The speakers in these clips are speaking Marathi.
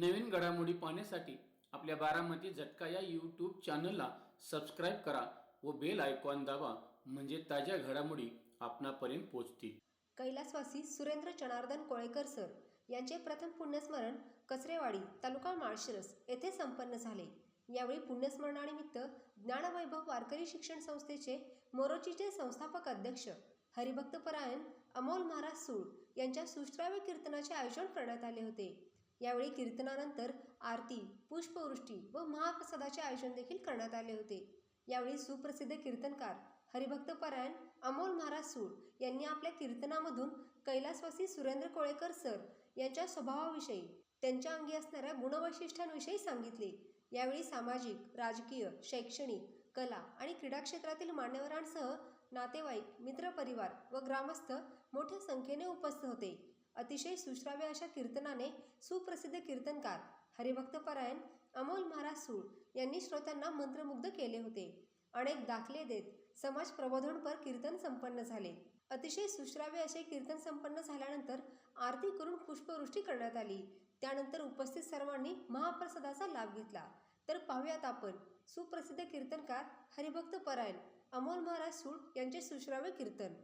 नवीन घडामोडी पाहण्यासाठी आपल्या बारामती झटका या यूट्यूब चॅनलला सबस्क्राईब करा व बेल आयकॉन दाबा, म्हणजे ताज्या घडामोडी आपणापर्यंत पोहोचतील. कैलासवासी सुरेंद्र जनार्दन कोळेकर सर यांचे प्रथम पुण्यस्मरण कचरेवाडी तालुका माळशिरस येथे संपन्न झाले. यावेळी पुण्यस्मरणानिमित्त ज्ञानवैभव वारकरी शिक्षण संस्थेचे मोरोचीचे संस्थापक अध्यक्ष हरिभक्तपरायण अमोल महाराज सूळ यांच्या सुश्राव्य कीर्तनाचे आयोजन करण्यात आले होते. यावेळी कीर्तनानंतर आरती, पुष्पवृष्टी व महाप्रसादाचे आयोजन देखील करण्यात आले होते. यावेळी सुप्रसिद्ध कीर्तनकार हरिभक्तपरायण अमोल महाराज सूळ यांनी आपल्या कीर्तनामधून कैलासवासी सुरेंद्र कोळेकर सर यांच्या स्वभावाविषयी, त्यांच्या अंगी असणाऱ्या गुणवैशिष्ट्यांविषयी सांगितले. यावेळी सामाजिक, राजकीय, शैक्षणिक, कला आणि क्रीडा क्षेत्रातील मान्यवरांसह नातेवाईक, मित्रपरिवार व ग्रामस्थ मोठ्या संख्येने उपस्थित होते. अतिशय सुश्राव्य अशा कीर्तनाने सुप्रसिद्ध कीर्तनकार हरिभक्तपरायण अमोल महाराज सूळ यांनी श्रोत्यांना मंत्रमुग्ध केले होते. अनेक दाखले देत समाज प्रबोधनपर कीर्तन संपन्न झाले. अतिशय सुश्राव्य असे कीर्तन संपन्न झाल्यानंतर आरती करून पुष्पवृष्टी करण्यात आली. त्यानंतर उपस्थित सर्वांनी महाप्रसादाचा लाभ घेतला. तर पाहूयात आपण सुप्रसिद्ध कीर्तनकार हरिभक्तपरायण अमोल महाराज सूळ यांचे सुश्राव्य कीर्तन.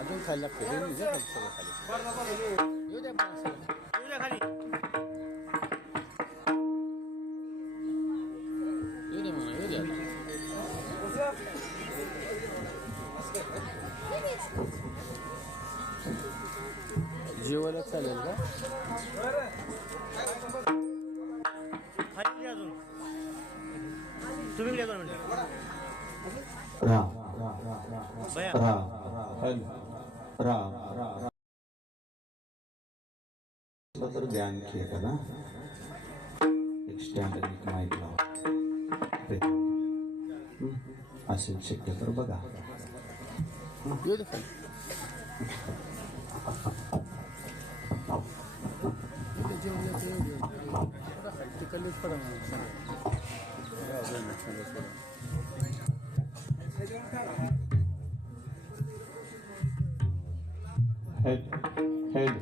अजून खायला लागते येऊ द्या खाली जेवायला चालेल का तुम्ही तर ध्यान किया ना एक स्टँडर्ड माईक लाव असेल शक्य तर बघा head head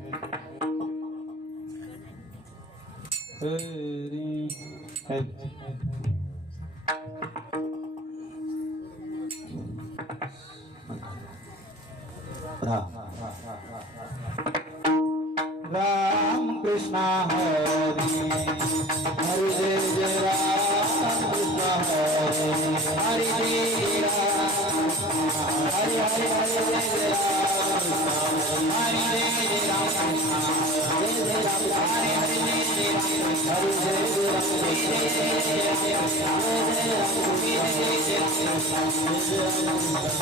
head Ram Krishna Hari Hari Jai Jai Ram Krishna Hari Hari Jai Ram Hari Hari Hari Jai Jai Ram Hari Jai Jai Ram Jai Jai Ram Hari Hari Jai Jai Ram Hari Jai Jai Ram Jai Jai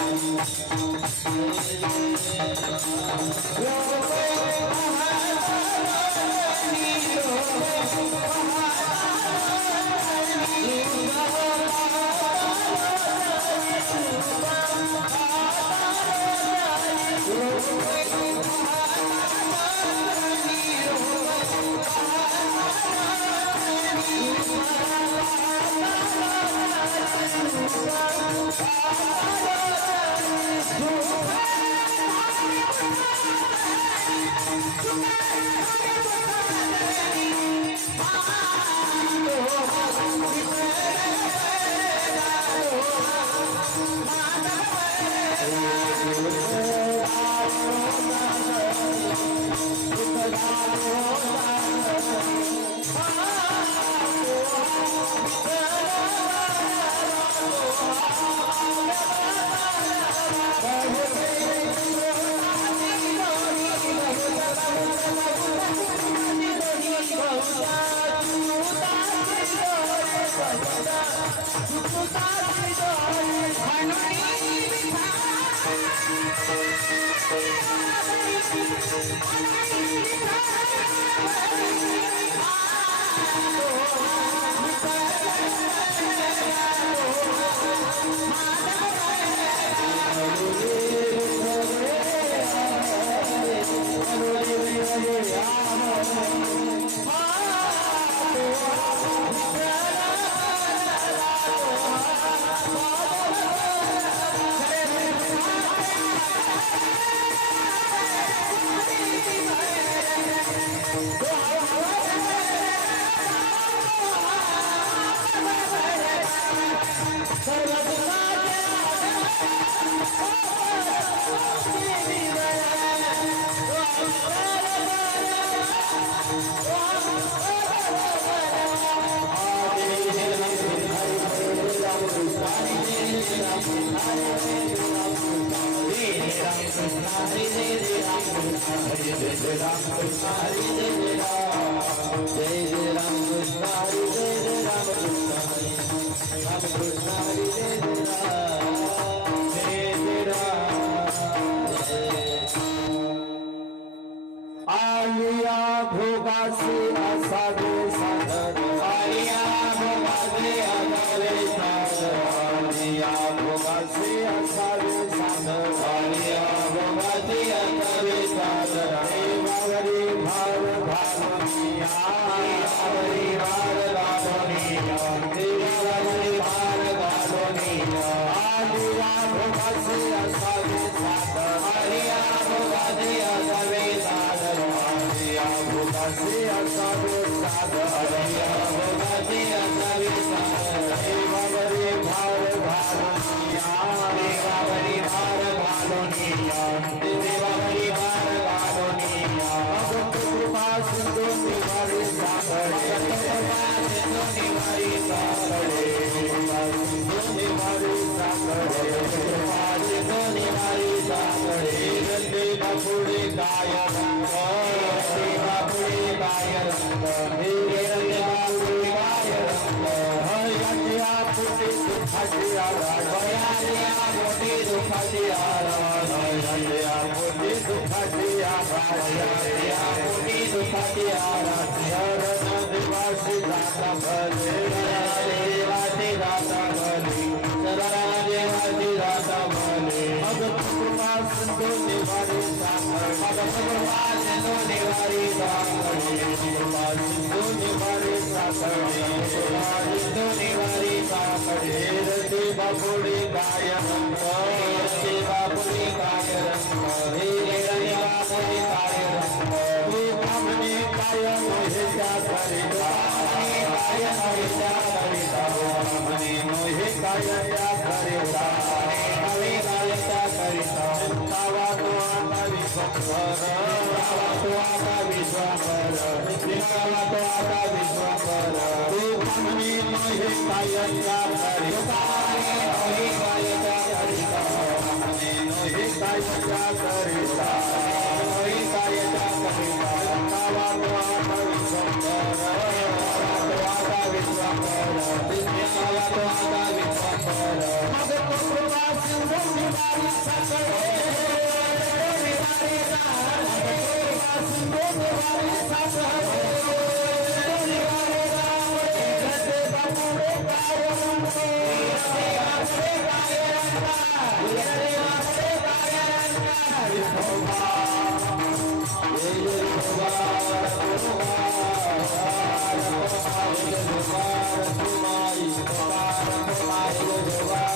Alia भोगासी असावे साधन आलिया भोगासी असावे साधन आलिया भोगासी असावे साधन आलिया भोगासी असावे साधन देवावरी भार भावनिया देवावरी भार भावनिया देवावरी भार भावनिया आलिया भोगासी असावे साधन आलिया भोगासी असावे साधन आलिया भोगासी असावे साधन आलिया भोगासी असावे साधन देवावरी भार भावनिया देवावरी भार भावनिया देवावरी भार भावनिया भक्त कृपा सिंधू निवारी सागरे कृपा सिंधू निवारी सागरे कृपा सिंधू निवारी सागरे कृपा सिंधू निवारी सागरे रंगे बापुडे गाय रंग रंगे बापुडे गाय रंग हे रंगे बापुडे गाय रंग हरिया पुटे दुखाची आराध हरिया पुटे दुखाची आराध हरिया पुटे दुखाची आराध हरिया पुटे दुखाची आराध शरण दिवासी दाता भले देवासी दाता भले शरण देवासी दाता भले भगत कृपा सिंधू निवारी सागर भगत कृपा सिंधू निवारी सागर कृपा सिंधू निवारी सागर कृपा सिंधू निवारी सागर रति बापुड़ी गाय रंग रति बापुड़ी गाय रंग हे रति बापुड़ी गाय रंग हे कामने काय मोहे क्या करिता काय मोहे क्या करिता मने मोहे काय क्या करिता हवे काय क्या करिता तावा तो आता विश्वकर तावा तो आता विश्वकर तावा तो आता विश्वकर तू कामने मोहे काय क्या करिता मोहे काय क्या करिता मने मोहे काय क्या करिता मोहे काय क्या करिता तावा तो आता विश्वकर तावा तो आता विश्वकर तावा तो आता विश्वकर भगत कृपा सिंधू निवारी सागर निवारी सागर कृपा सिंधू निवारी सागर निवारी सागर रते बापुरे गाय रंग रते बापुरे गाय रंग रते बापुरे गाय रंग विठोबा ये विठोबा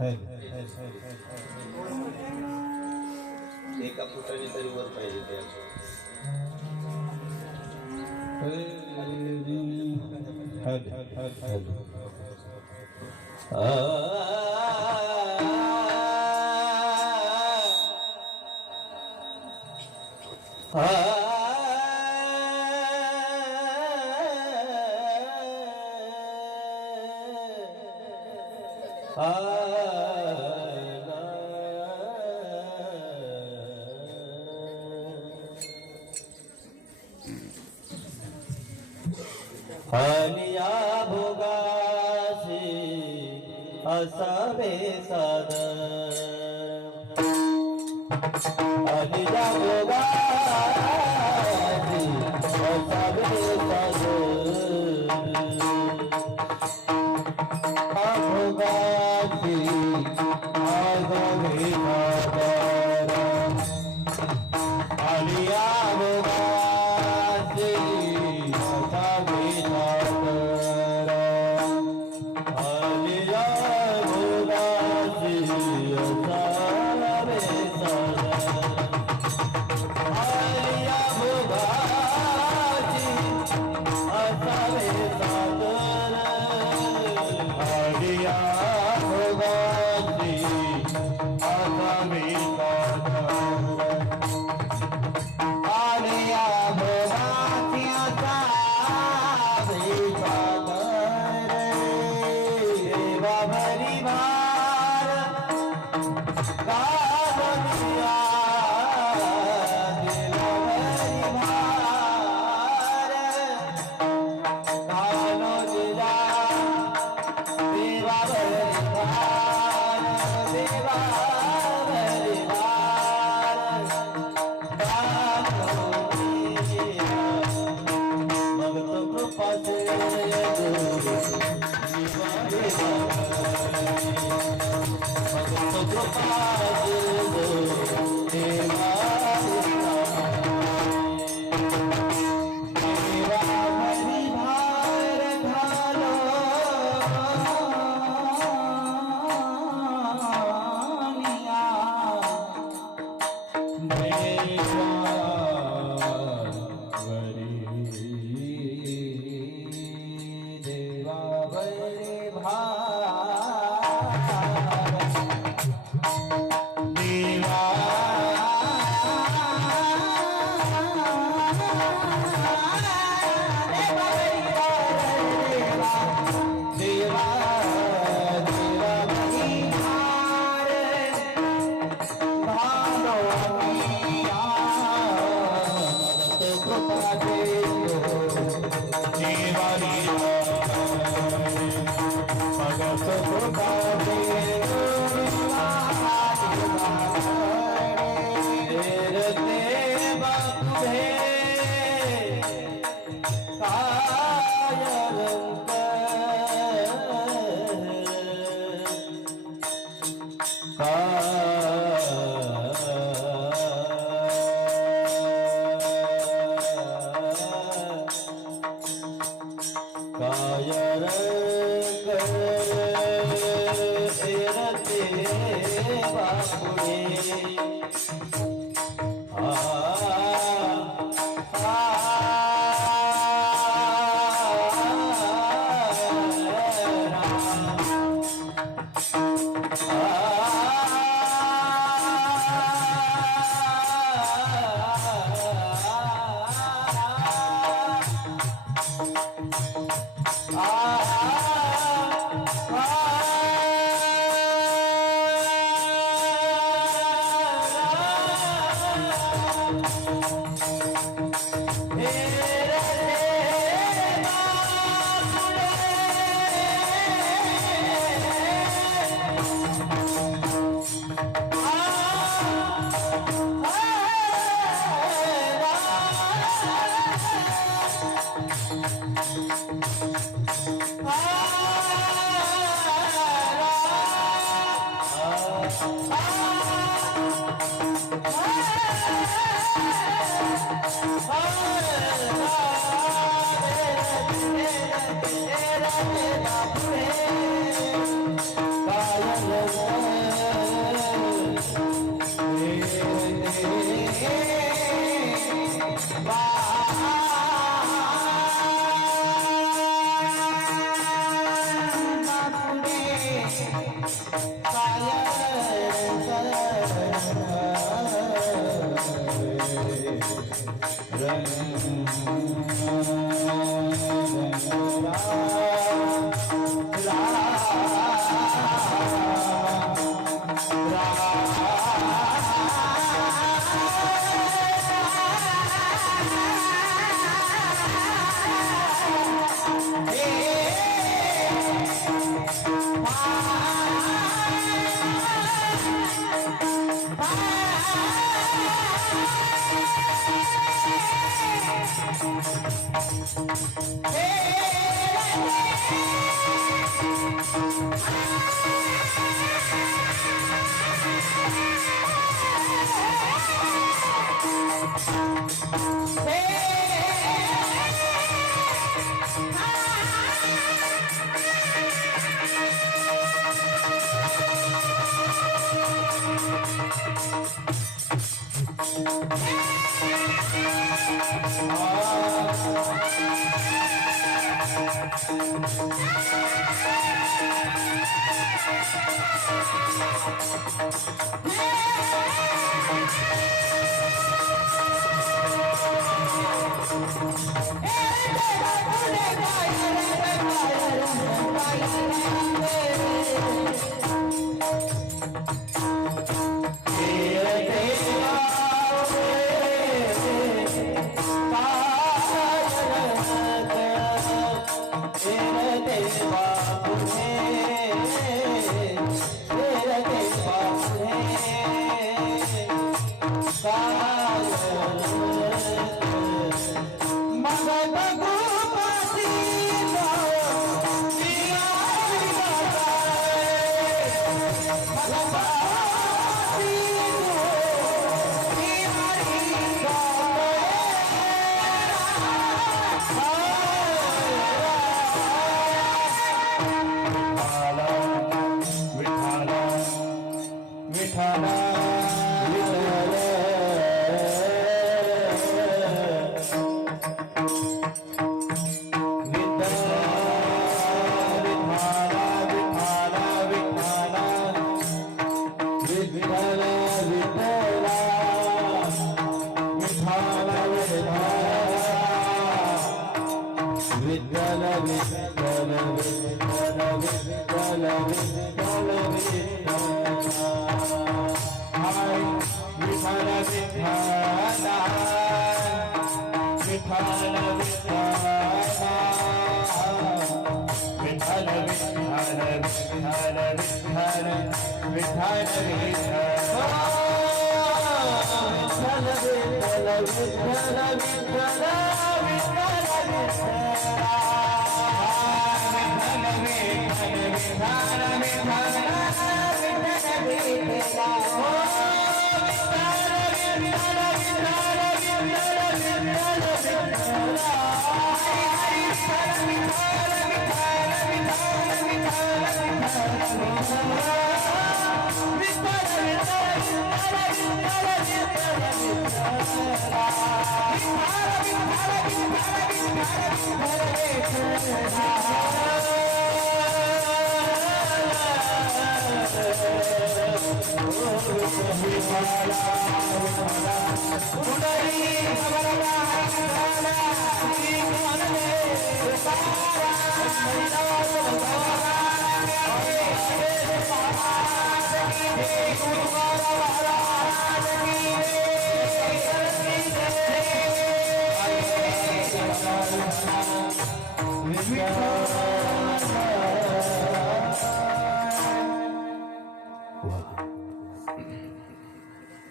एका फुटाने तरी वर पाहिजे ते आलिया भोगासी असावे सादर आलिया भोगासी असावे सादर भोगासी असावे सादर आलिया भोगासी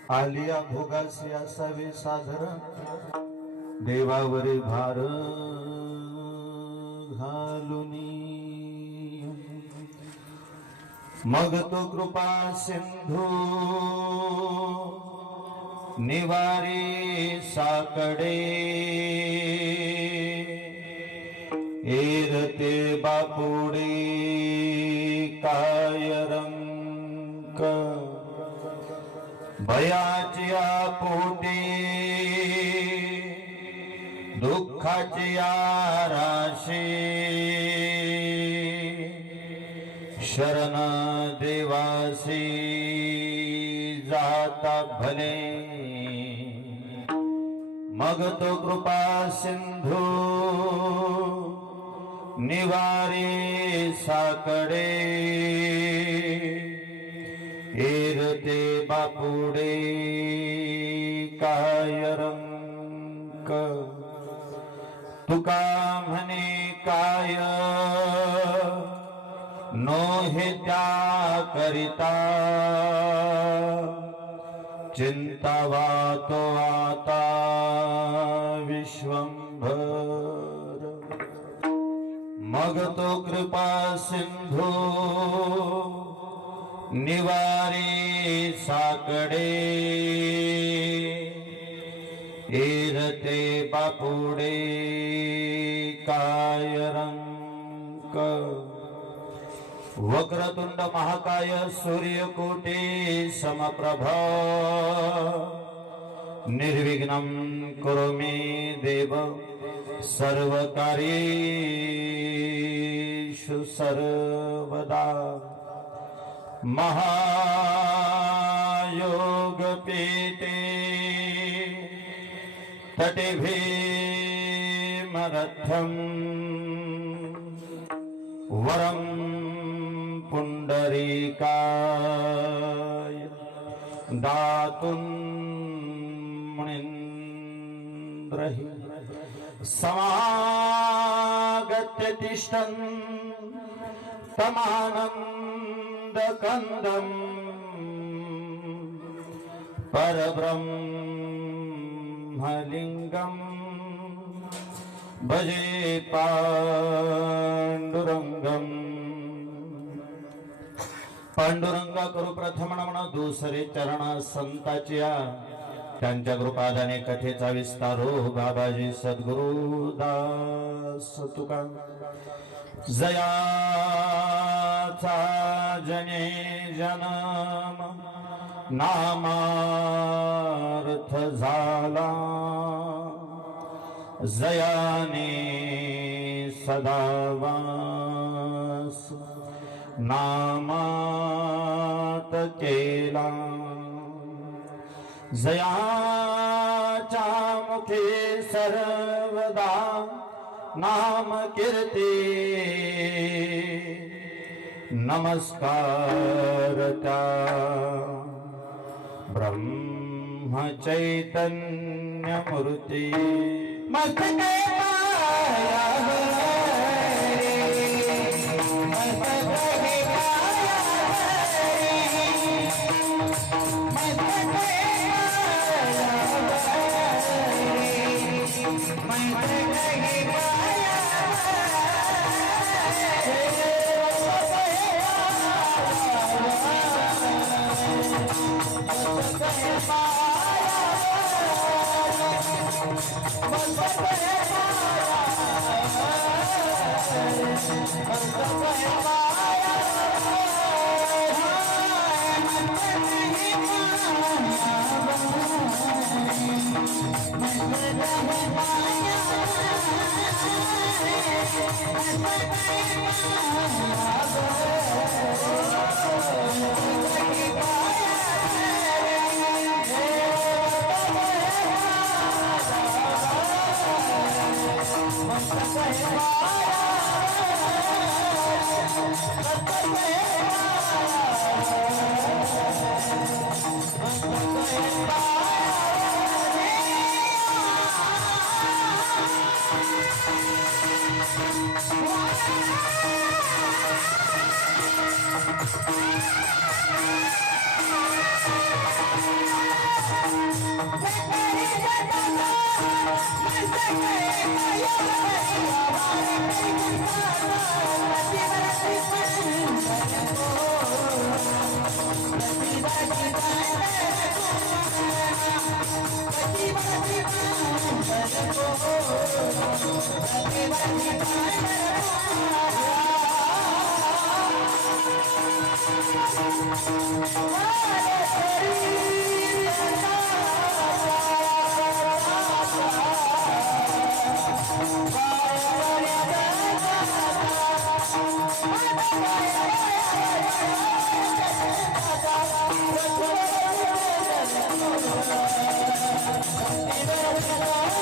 आलिया भोगासी असावे साधारण देवावरी भार घालुनी मग तो कृपा सिंधू निवारी साकडे एरते बापुडे काय रंक भयाची पोटी दुःखाची राशी शरण देवासी जाता भले मग तो कृपा सिंधू निवारी साकडे एरते बापुडे काय रंक तुका म्हणे काय नोहे त्या करिता चिंता वातो आता विश्वंभर मग तो कृपा सिंधू निवारी साकडे एरते बापुडे काय रंक वक्रतुंड महाकाय सूर्यकोटी समप्रभ निर्विघ्नं कुरु मे देव सर्वकार्येषु सर्वदा महायोगपीठे तटे भीमरथं वरं पुंडरीकाय दातुं मुनीन्द्रहि समागत्य तिष्ठन् तमानन्दकन्दम् परब्रह्मलिङ्गम् भजे पांडुरंगम् पांडुरंगा करू प्रथम नमन दुसरे चरण संताच्या त्यांच्या कृपादाने कथेचा विस्तारो बाबाजी सद्गुरु दास तुका जयाचा जने जन्म नामार्थ झाला जयाने सदावास नामात केला जयाच्या मुखे सर्वदा नाम कीर्ती नमस्कार त्या ब्रह्म चैतन्य मूर्ती मस्तके माया Thank you.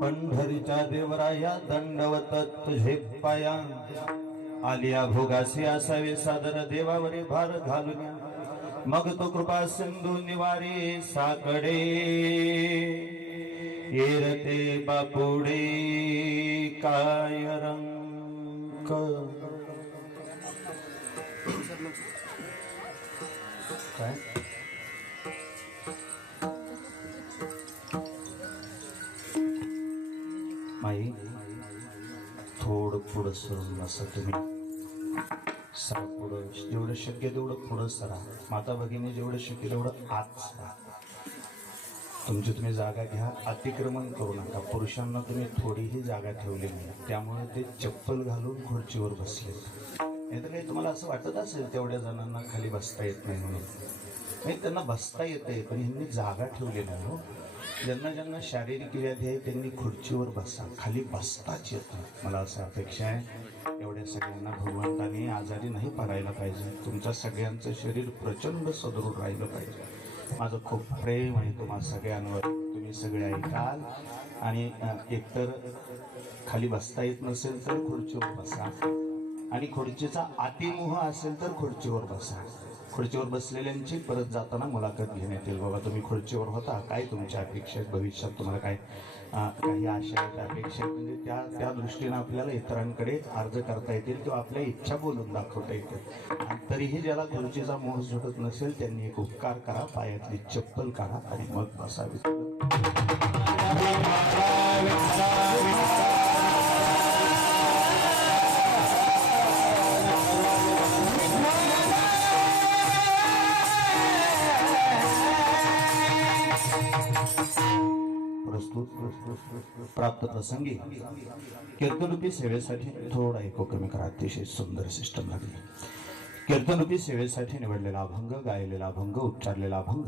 पंढरीच्या देवराया दंडवत तुझे पाया आलिया भोगासी असावे सादर देवावरी भार घालून मग तो कृपा सिंधू निवारी साकडे येरते बापुडे काय रंग काय माई थोडं पुढं सरून असं तुम्ही सरा पुढं जेवढं शक्य तेवढं पुढं सरा माता भगिनी जेवढं शक्य तेवढं आत सरा तुमची तुम्ही जागा घ्या अतिक्रमण करू नका पुरुषांना तुम्ही थोडीही जागा ठेवली नाही त्यामुळे ते चप्पल घालून खुर्चीवर बसले नाही तर काही तुम्हाला असं वाटत असेल तेवढ्या जणांना खाली बसता येत नाही म्हणून नाही त्यांना बसता येते पण ह्यांनी जागा ठेवली नाही हो ज्यांना ज्यांना शारीरिक व्याधी आहे त्यांनी खुर्चीवर बसा खाली बसताच येत नाही मला असं अपेक्षा आहे एवढ्या सगळ्यांना भगवंताने आजारी नाही पडायला पाहिजे तुमच्या सगळ्यांचं शरीर प्रचंड सदृढ राहिलं पाहिजे माझं खूप प्रेम आहे तुम्हा सगळ्यांवर तुम्ही सगळे ऐकाल आणि एकतर खाली बसता येत नसेल तर खुर्चीवर बसा आणि खुर्चीचा अतिमोह असेल तर खुर्चीवर बसा खुर्चीवर बसलेल्यांची परत जाताना मुलाखत घेण्यात येईल बाबा तुम्ही खुर्चीवर होता काय तुमच्या अपेक्षा आहेत भविष्यात तुम्हाला काय काही आशा आहेत अपेक्षा आहेत म्हणजे त्या दृष्टीनं आपल्याला इतरांकडे अर्ज करता येतील किंवा आपल्या इच्छा बोलून दाखवता येतील आणि तरीही ज्याला खुर्चीचा मोह सुटत नसेल त्यांनी एक उपकार करा पायातली चप्पल काढा आणि मग बसावी प्राप्त प्रसंगी कीर्तनरूपी सेवेसाठी थोडा एको कमी करा अतिशय सुंदर सिस्टम लागली कीर्तनरूपी सेवेसाठी निवडलेला अभंग गायलेला अभंग उच्चारलेला अभंग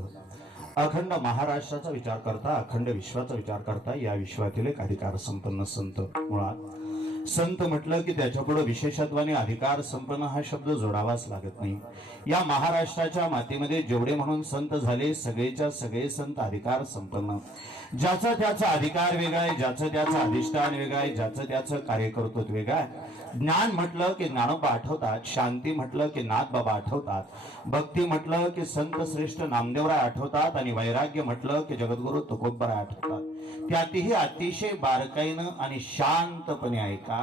अखंड महाराष्ट्राचा विचार करता अखंड विश्वाचा विचार करता या विश्वातील एक अधिकार संपन्न संत मुळात संत म्हटलं की त्याच्यापुढे विशेषत्वाने अधिकार संपन्न हा शब्द जोडावाच लागत नाही या महाराष्ट्राच्या मातीमध्ये जेवढे म्हणून संत झाले सगळेच्या सगळे संत अधिकार संपन्न ज्याचा त्याचा अधिकार वेगळा आहे ज्याचं त्याचं अधिष्ठान वेगळं आहे ज्याचं त्याचं कार्यकर्तृत्व वेगळं आहे ज्ञान म्हटलं की ज्ञानोबा आठवतात शांती म्हटलं की नाथबाबा आठवतात भक्ती म्हटलं की संत श्रेष्ठ नामदेवराय आठवतात आणि वैराग्य म्हटलं की जगद्गुरु तुकोबराय आठवतात त्यातही अतिशय बारकाईनं आणि शांतपणे ऐका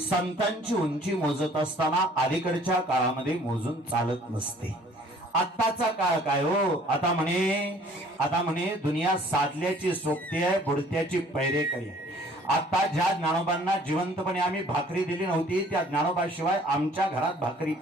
संतांची उंची मोजत असताना अलीकडच्या काळामध्ये मोजून चालत नसते आत्ताचा काळ काय हो आता म्हणे दुनिया साधल्याची सोबती आहे बुडत्याची पैरेकरी आहे आता ज्या ज्ञानोबांना जिवंतपणे आम्ही भाकरी दिली नव्हती त्या ज्ञानोबाशिवाय आमच्या घरात भाकरी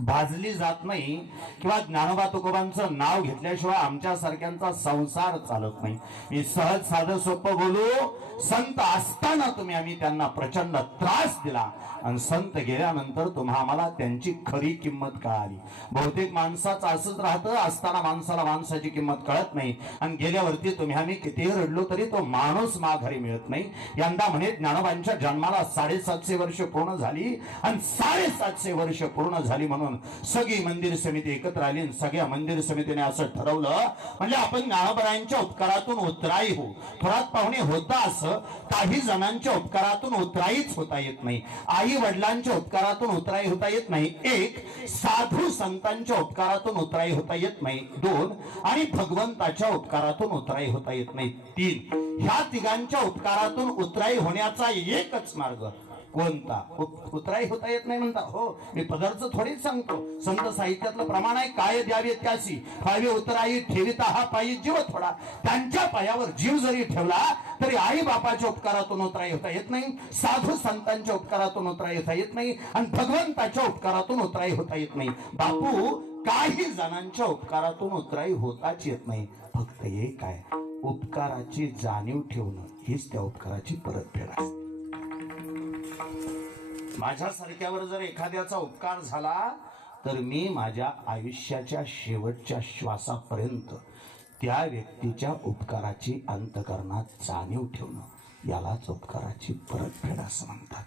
भाजली जात नाही किंवा ज्ञानोबा तुकोबांचं नाव घेतल्याशिवाय आमच्या सारख्यांचा संसार चालत नाही मी सहज साधं सोपं बोलू संत असताना तुम्ही आम्ही त्यांना प्रचंड त्रास दिला आणि संत गेल्यानंतर तुम्हा आम्हाला त्यांची खरी किंमत कळाली बहुतेक माणसाचं असंच राहतं असताना माणसाला माणसाची किंमत कळत नाही आणि गेल्यावरती तुम्ही आम्ही कितीही रडलो तरी तो माणूस माघारी मिळत नाही यंदा म्हणे ज्ञानोबांच्या जन्माला 750 वर्ष पूर्ण झाली आणि 750 वर्ष पूर्ण झाली म्हणून सगळी मंदिर समिती एकत्र आली सगळ्या मंदिर समितीने असं ठरवलं म्हणजे आपण ज्ञानोबरायांच्या उपकारातून उतराई हो थोरात पाहुणे होता असं काही जणांच्या उपकारातून उतराईच होता येत नाही आई वडिलांच्या उपकारातून उतराई होता येत नाही एक साधू संतांच्या उपकारातून उतराई होता येत नाही दोन आणि भगवंताच्या उपकारातून उतराई होता येत नाही तीन ह्या तिघांच्या उपकारातून उतराई होण्याचा एकच मार्ग कोणता उतराई होता येत नाही म्हणता हो मी पदार्थ थोडीच सांगतो संत साहित्यातलं प्रमाण आहे काय द्यावे त्याशी पायवे उतराई ठेविता हा पायी जीव थोडा त्यांच्या पायावर जीव जरी ठेवला तरी आई बापाच्या उपकारातून उतराई होता येत नाही साधू संतांच्या उपकारातून उतराई होता येत नाही आणि भगवंताच्या उपकारातून उतराई होता येत नाही बापू काही जणांच्या उपकारातून उतराई होताच येत नाही फक्त एक आहे उपकाराची जाणीव ठेवणं हीच त्या उपकाराची परतफेड असते माझ्यासारख्यावर जर एखाद्याचा उपकार झाला तर मी माझ्या आयुष्याच्या शेवटच्या श्वासापर्यंत त्या व्यक्तीच्या उपकाराची अंतकरणात जाणीव ठेवणं यालाच उपकाराची परतफेड असं म्हणतात.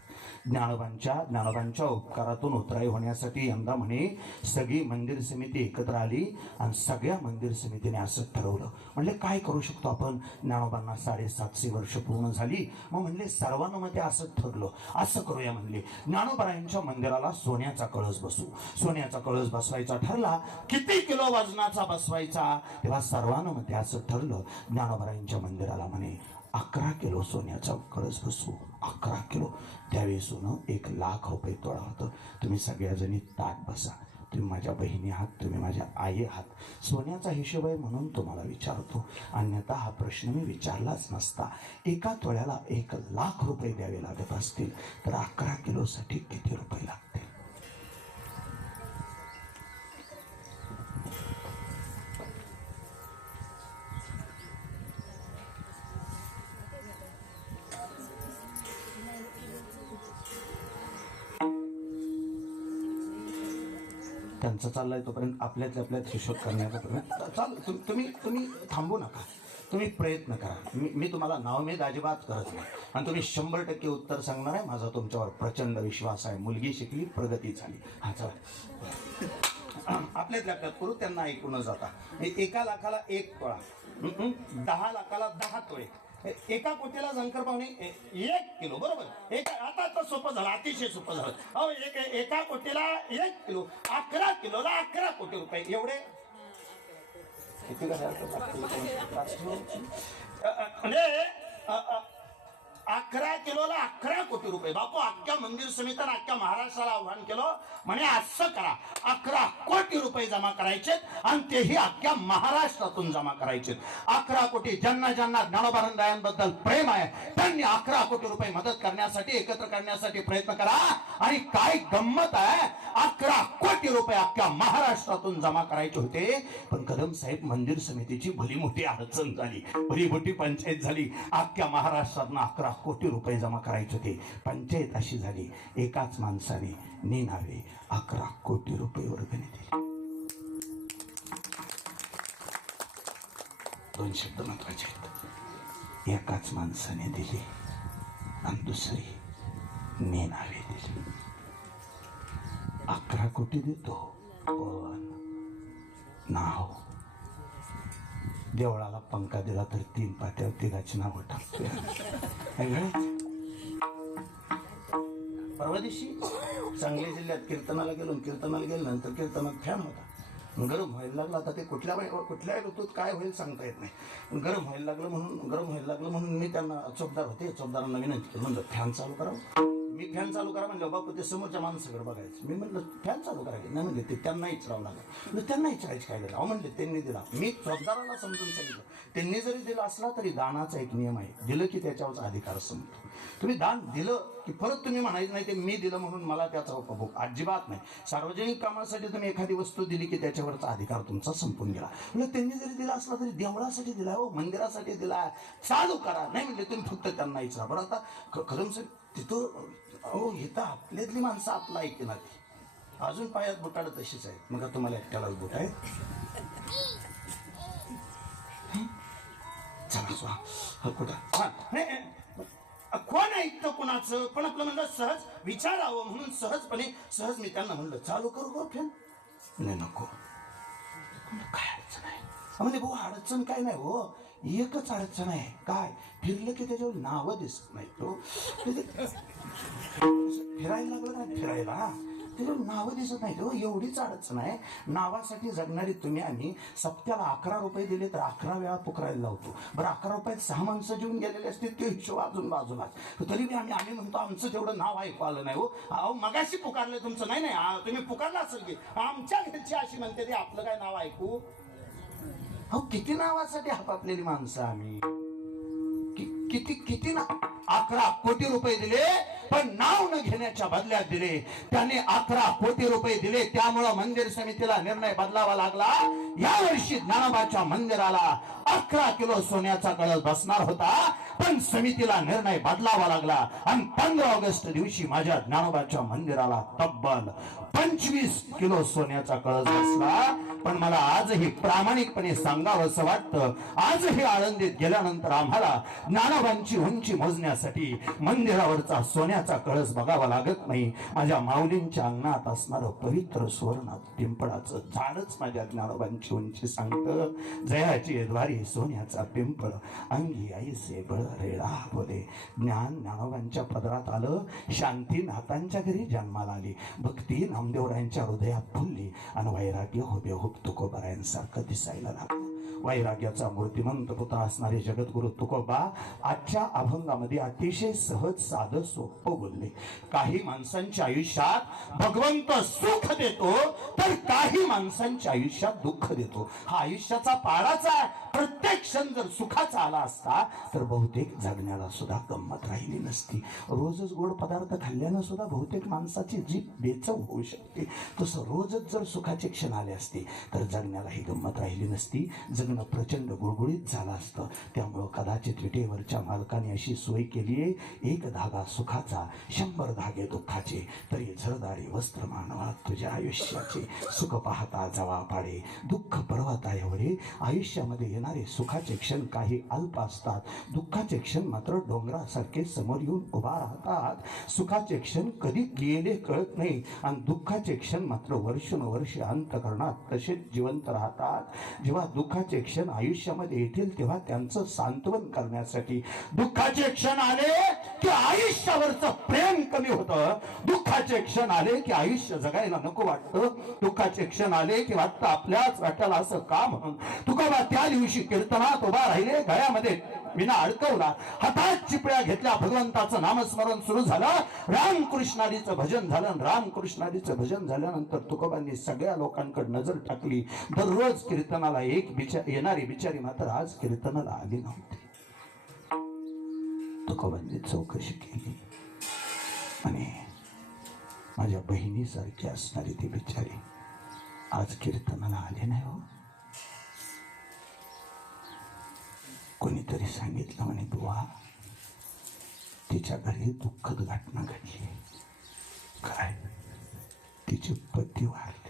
ज्ञानोबांच्या उपकारातून उतराई होण्यासाठी यंदा म्हणे सगळी मंदिर समिती एकत्र आली आणि सगळ्या मंदिर समितीने असं ठरवलं. म्हणले काय करू शकतो आपण, ज्ञानोबांना 750 वर्ष पूर्ण झाली. मग म्हणले सर्वानुमते असं ठरलं, असं करूया म्हणले ज्ञानोबारायांच्या मंदिराला सोन्याचा कळस बसू. सोन्याचा कळस बसवायचा ठरला. किती किलो वजनाचा बसवायचा, तेव्हा सर्वानुमते असं ठरलं ज्ञानोबारायांच्या मंदिराला म्हणे 11 किलो सोन्याचा कळस बसवू. 11 किलो. त्यावेळी सोनं 1,00,000 रुपये तोळा होतं. तुम्ही सगळ्याजणी ताट बसा. तुम्ही माझ्या बहिणी आहात, तुम्ही माझ्या आई आहात. सोन्याचा हिशोब आहे म्हणून तुम्हाला विचारतो, अन्यथा हा प्रश्न मी विचारलाच नसता. एका तोळ्याला 1,00,000 रुपये द्यावे लागत असतील तर 11 किलोसाठी किती रुपये लागतील? त्यांचं चाललंय तोपर्यंत आपल्यात हिशोब करण्याचा प्रयत्न तुम्ही थांबू नका. तुम्ही प्रयत्न करा. मी तुम्हाला नावमेद अजिबात करत नाही आणि तुम्ही 100% उत्तर सांगणार आहे. माझा तुमच्यावर प्रचंड विश्वास आहे. मुलगी शिकली, प्रगती झाली. हा चला आपल्यात करू, त्यांना ऐकून जाता. 1 लाखाला 1 तोळा, 10 लाखाला 10 तोळे, एका कोटीला शंकर पाहुणे 1 किलो, बरोबर. आता तर सोपं झालं, अतिशय सोपं झालं. अहो एका कोटीला 1 किलो, 11 किलोला 11 कोटी रुपये. एवढे किती म्हणजे 11 किलोला 11 कोटी रुपये. बापू अख्ख्या मंदिर समितीनं अख्ख्या महाराष्ट्राला आव्हान केलं म्हणे असं करा, 11 कोटी रुपये जमा करायचे आणि तेही अख्ख्या महाराष्ट्रातून जमा करायचे. 11 कोटी. ज्यांना ज्ञानोबारायांबद्दल प्रेम आहे त्यांनी 11 कोटी रुपये मदत करण्यासाठी, एकत्र करण्यासाठी प्रयत्न करा. आणि काय गंमत आहे, 11 कोटी रुपये अख्ख्या महाराष्ट्रातून जमा करायचे होते. पण कदम साहेब मंदिर समितीची भली मोठी अडचण झाली, भली मोठी पंचायत झाली. अख्ख्या महाराष्ट्रातून 11 कोटी रुपये जमा करायचे होते. पंचायत अशी झाली, एकाच माणसाने निनावे 11 कोटी रुपये वर्गणी दिली. 2 शब्द महत्वाचे आहेत. एकाच माणसाने दिली आणि दुसरी निनावे दिली. 11 कोटी देतो पण नाव देवळाला पंखा दिला तर 3 पाट्यावर 3घाची नावं टाकतोय. परवा दिवशी सांगली जिल्ह्यात कीर्तनाला गेलो. कीर्तनाला गेल्यानंतर कीर्तनात फॅन होता, गरम व्हायला लागला. आता ते कुठल्या ऋतूत काय होईल सांगता येत नाही. गरम व्हायला लागलं म्हणून मी त्यांना, चौकदार होते, चौकदारांना विनंती केली, म्हणलं फॅन चालू करा. मी फॅन चालू करा म्हणलं. बापू ते समोरच्या माणसाकडे बघायचं. मी म्हटलं फॅन चालू करायचं नाही म्हणले. ते त्यांना इचरावं लागलं. त्यांना इचरायचं काय दिलं? म्हणले त्यांनी दिला. मी चौकदाराला समजून सांगितलं, त्यांनी जरी दिला असला तरी दानाचा एक नियम आहे, दिलं की त्याच्यावरचा अधिकार समजतो. तुम्ही दान दिलं की परत तुम्ही म्हणायचं नाही ते मी दिलं म्हणून मला त्याचा उपभोग, अजिबात नाही. सार्वजनिक कामासाठी तुम्ही एखादी वस्तू दिली की त्याच्यावरचा अधिकार तुमचा संपून गेला. म्हणजे त्यांनी जरी दिला असला तरी देवळासाठी दिला, हो मंदिरासाठी दिला, चालू करा. नाही म्हणजे तुम्ही फक्त त्यांना इचरा. बरं आता खरं सर तिथं अहो इथं आपल्यातली माणसं आपला ऐकणार, अजून पायात बुटाड तशीच आहेत. मग तुम्हाला एकट्यालाच बुट आहे. चला कुठं कोण ऐकतं कुणाचं, पण आपलं म्हणलं सहज विचारावं म्हणून सहज मी त्यांना म्हणलं चालू करू गो फॅन. नाही नको. काय अडचण आहे म्हणजे भाऊ? अडचण काय नाही हो, एकच अडचण आहे. काय? फिरलं की त्याच्यावर नावं दिसत नाही. तो फिरायला लागलं ना, फिरायला त्याच्यावर नावं दिसत नाही. तो एवढीच अडचण आहे. नावासाठी जगणारी तुम्ही आणि सप्त्याला 11 रुपये दिले तर 11 वेळा पुकारायला लावतो. बरं 11 रुपयात 6 माणसं जेवून गेलेले असतील ते हिशोब अजून बाजूला. तरी आम्ही म्हणतो आमचं तेवढं नाव ऐकू आलं नाही. हो अहो मगाशी पुकारलं तुमचं. नाही तुम्ही पुकारलं असेल की आमच्या घरची अशी म्हणते ते आपलं काय नाव ऐकू. अहो किती नावासाठी आपापलेली माणसं आम्ही. किती ना 11 कोटी रुपये दिले पण नाव न घेण्याच्या बदल्यात दिले. त्याने 11 कोटी रुपये दिले. त्यामुळं मंदिर समितीला निर्णय बदलावा लागला. यावर्षी ज्ञानोबाच्या मंदिराला 11 किलो सोन्याचा कळस बसणार होता, पण समितीला निर्णय बदलावा लागला आणि 15 ऑगस्ट दिवशी माझ्या ज्ञानोबाच्या मंदिराला तब्बल 25 किलो सोन्याचा कळस बसला. पण मला आजही प्रामाणिकपणे सांगावंसं वाटतं, आजही आळंदीत गेल्यानंतर आम्हाला ज्ञानोबांची उंची मोजण्यासाठी मंदिरावरचा सोन्याचा कळस बघावा लागत नाही. माझ्या माऊलींच्या अंगणात असणारं पवित्र सुवर्ण पिंपळाचं झाडच माझ्या ज्ञानोबांची उंची सांगतं. जयाची द्वारी सोन्याचा पिंपळ अंगी आईसे बळ रेडा बोले. ज्ञान ज्ञानोबांच्या पदरात आलं, शांती नाथांच्या घरी जन्माला आली, भक्ती नामदेवरायांच्या हृदयात फुलली आणि वैराग्य हुबेहूब तुकोबारायांसारखं दिसायला लागलं. वैराग्याचा मूर्तिमंत पुतळा असणारे जगद्गुरु तुकोबा आजच्या अभंगामध्ये अतिशय सहज साधं सोपं बोलले. काही माणसांच्या आयुष्यात भगवंत सुख देतो, तर काही माणसांच्या आयुष्यात दुःख देतो. हा आयुष्याचा पाडाचा आहे. प्रत्येक क्षण जर सुखाचा आला असता तर बहुतेक जगण्याला सुद्धा गंमत राहिली नसती. रोजच गोड पदार्थ खाल्ल्यानं सुद्धा बहुतेक माणसाची जीभ बेचव होऊ शकते. तसं रोजच जर सुखाचे क्षण आले असते तर जगण्यालाही गंमत राहिली नसती. जगणं प्रचंड गुळगुळीत झालं असतं. त्यामुळं कदाचित विटेवरच्या मालकाने अशी सोय केली आहे, 1 धागा सुखाचा 100 धागे दुःखाचे, तरी झरदारी वस्त्र मानवा तुझ्या आयुष्याचे. सुख पाहता जवा पाडे दुःख पर्वता एवढे. आयुष्यामध्ये येणारे सुखाचे क्षण काही अल्प असतात, दुःखाचे क्षण मात्र डोंगरासारखे समोर येऊन उभा राहतात. सुखाचे क्षण कधी गेले कळत नाही आणि दुःखाचे क्षण मात्र वर्षानुवर्षे अंतःकरणात तसेच जिवंत राहतात. जेव्हा दुःखाचे क्षण आयुष्यामध्ये येतील तेव्हा त्यांचं सांत्वन करण्यासाठी, दुःखाचे क्षण आले की आयुष्यावरचं प्रेम कमी होतं, दुःखाचे क्षण आले की आयुष्य जगायला नको वाटतं, दुःखाचे क्षण आले की वाटतं आपल्याच वाट्याला असं का म्हणून. तुकोबा त्या दिवशी कीर्तनात उभा राहिले, गळ्यामध्ये विना अडकवला, हातात चिपळ्या घेतल्या, भगवंताचं नामस्मरण सुरू झालं, रामकृष्णारीचं भजन झालं. रामकृष्णारीचं भजन झाल्यानंतर तुकोबांनी सगळ्या लोकांकडे नजर टाकली. दररोज कीर्तनाला एक येणारी बिचारी मात्र आज कीर्तनाला आली नव्हती. तुकोबांनी चौकशी केली आणि माझ्या बहिणीसारखी असणारी ती बिचारी आज कीर्तनाला आली नाही हो. कोणीतरी सांगितलं म्हणे, बुवा तिच्या घरी दुःखद घटना घडली. काय? तिचे पती वारले.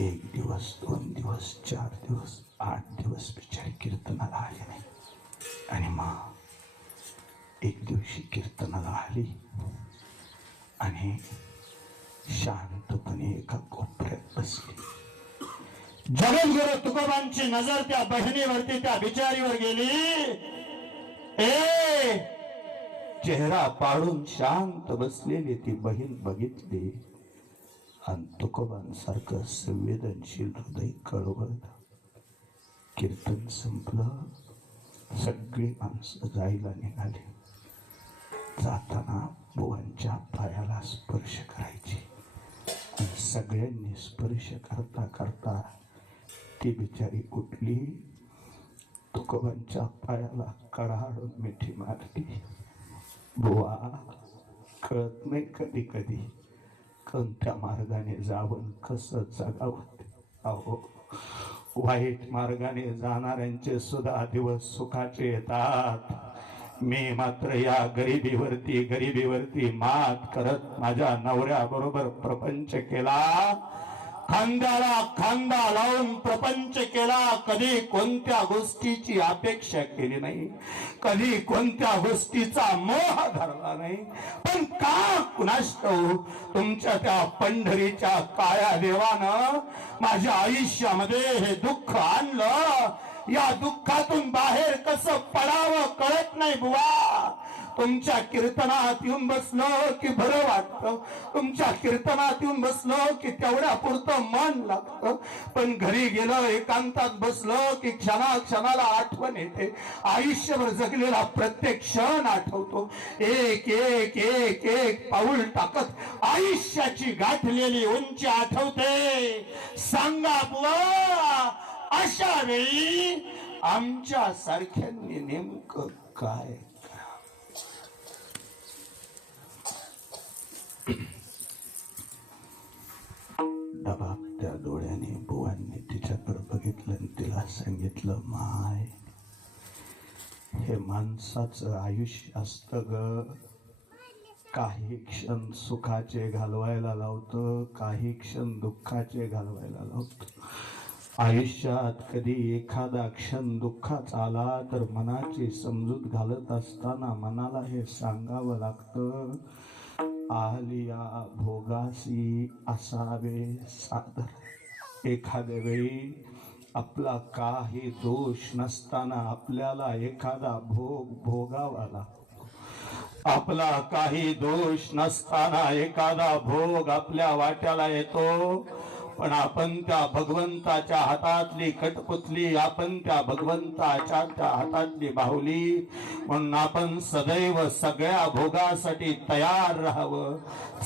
1 दिवस 2 दिवस 4 दिवस 8 दिवस बिचारी कीर्तनाला आली नाही. आणि मग एक दिवशी कीर्तनाला आली आणि शांतपणे एका कोपऱ्यात बसली. जगद्गुरु तुकोबांची नजर त्या बहिणीवरती, त्या बिचारीवर गेली. चेहरा पाडून शांत बसलेली ती बहीण बघितली आणि तुकोबांसारखं संवेदनशील हृदय कळवळलं. कीर्तन संपलं, सगळी माणसं जायला निघाली. जाताना बुवांच्या पायाला स्पर्श करायची आणि सगळ्यांनी स्पर्श करता करता ती बिचारी उठली, तुकोबांच्या पायाला कडाडून मिठी मारली. बुवा, कळत नाही कधी कधी कोणत्या मार्गाने जावं, कसं जगावं. अहो, वाईट मार्गाने जाणाऱ्यांचे सुद्धा दिवस सुखाचे येतात. मी मात्र या गरिबीवरती मात करत माझ्या नवऱ्याबरोबर प्रपंच केला, खांद्याला खांदा लावून प्रपंच केला. कधी कोणत्या गोष्टीची अपेक्षा केली नाही, कधी कोणत्या गोष्टीचा मोह धरला नाही. पण का कुणास ठाऊक तुमच्या त्या पंढरीच्या काळ्या देवानं माझ्या आयुष्यामध्ये हे दुःख आणलं. या दुःखातून बाहेर कसं पडावं कळत नाही बुवा. तुमच्या कीर्तनात येऊन बसलो की बरं वाटतं, तुमच्या कीर्तनात येऊन बसलो की तेवढ्या पुरतं मन लागतं. पण घरी गेलं, एकांतात बसलं की क्षणाला आठवण येते. आयुष्यभर जगलेला प्रत्येक क्षण आठवतो. एक एक एक एक पाऊल टाकत आयुष्याची गाठलेली उंची आठवते. सांगा बुवा, अशा वेळी आमच्या सारख्यांनी नेमकं काय? डबाबत्या डोळ्याने बुवांनी तिच्याकडे बघितलं आणि तिला सांगितलं, माय, हे माणसाचं आयुष्य असतं ग, काही क्षण सुखाचे घालवायला लावतं, काही क्षण दुःखाचे घालवायला लावतं. आयुष्यात कधी एखादा क्षण दुःखाचा आला तर मनाची समजूत घालत असताना मनाला हे सांगावं लागतं, आलिया भोगासी असावे सादर. एखाद्या वेळी आपला काही दोष नसताना आपल्याला एखादा भोग भोगावा लागतो. आपला काही दोष नसताना एखादा भोग आपल्या वाट्याला येतो, पण आपण त्या भगवंताच्या हातातली कठपुतली, आपण त्या भगवंताच्या त्या हातातली बाहुली, म्हणून आपण सदैव सगळ्या भोगासाठी तयार राहावं.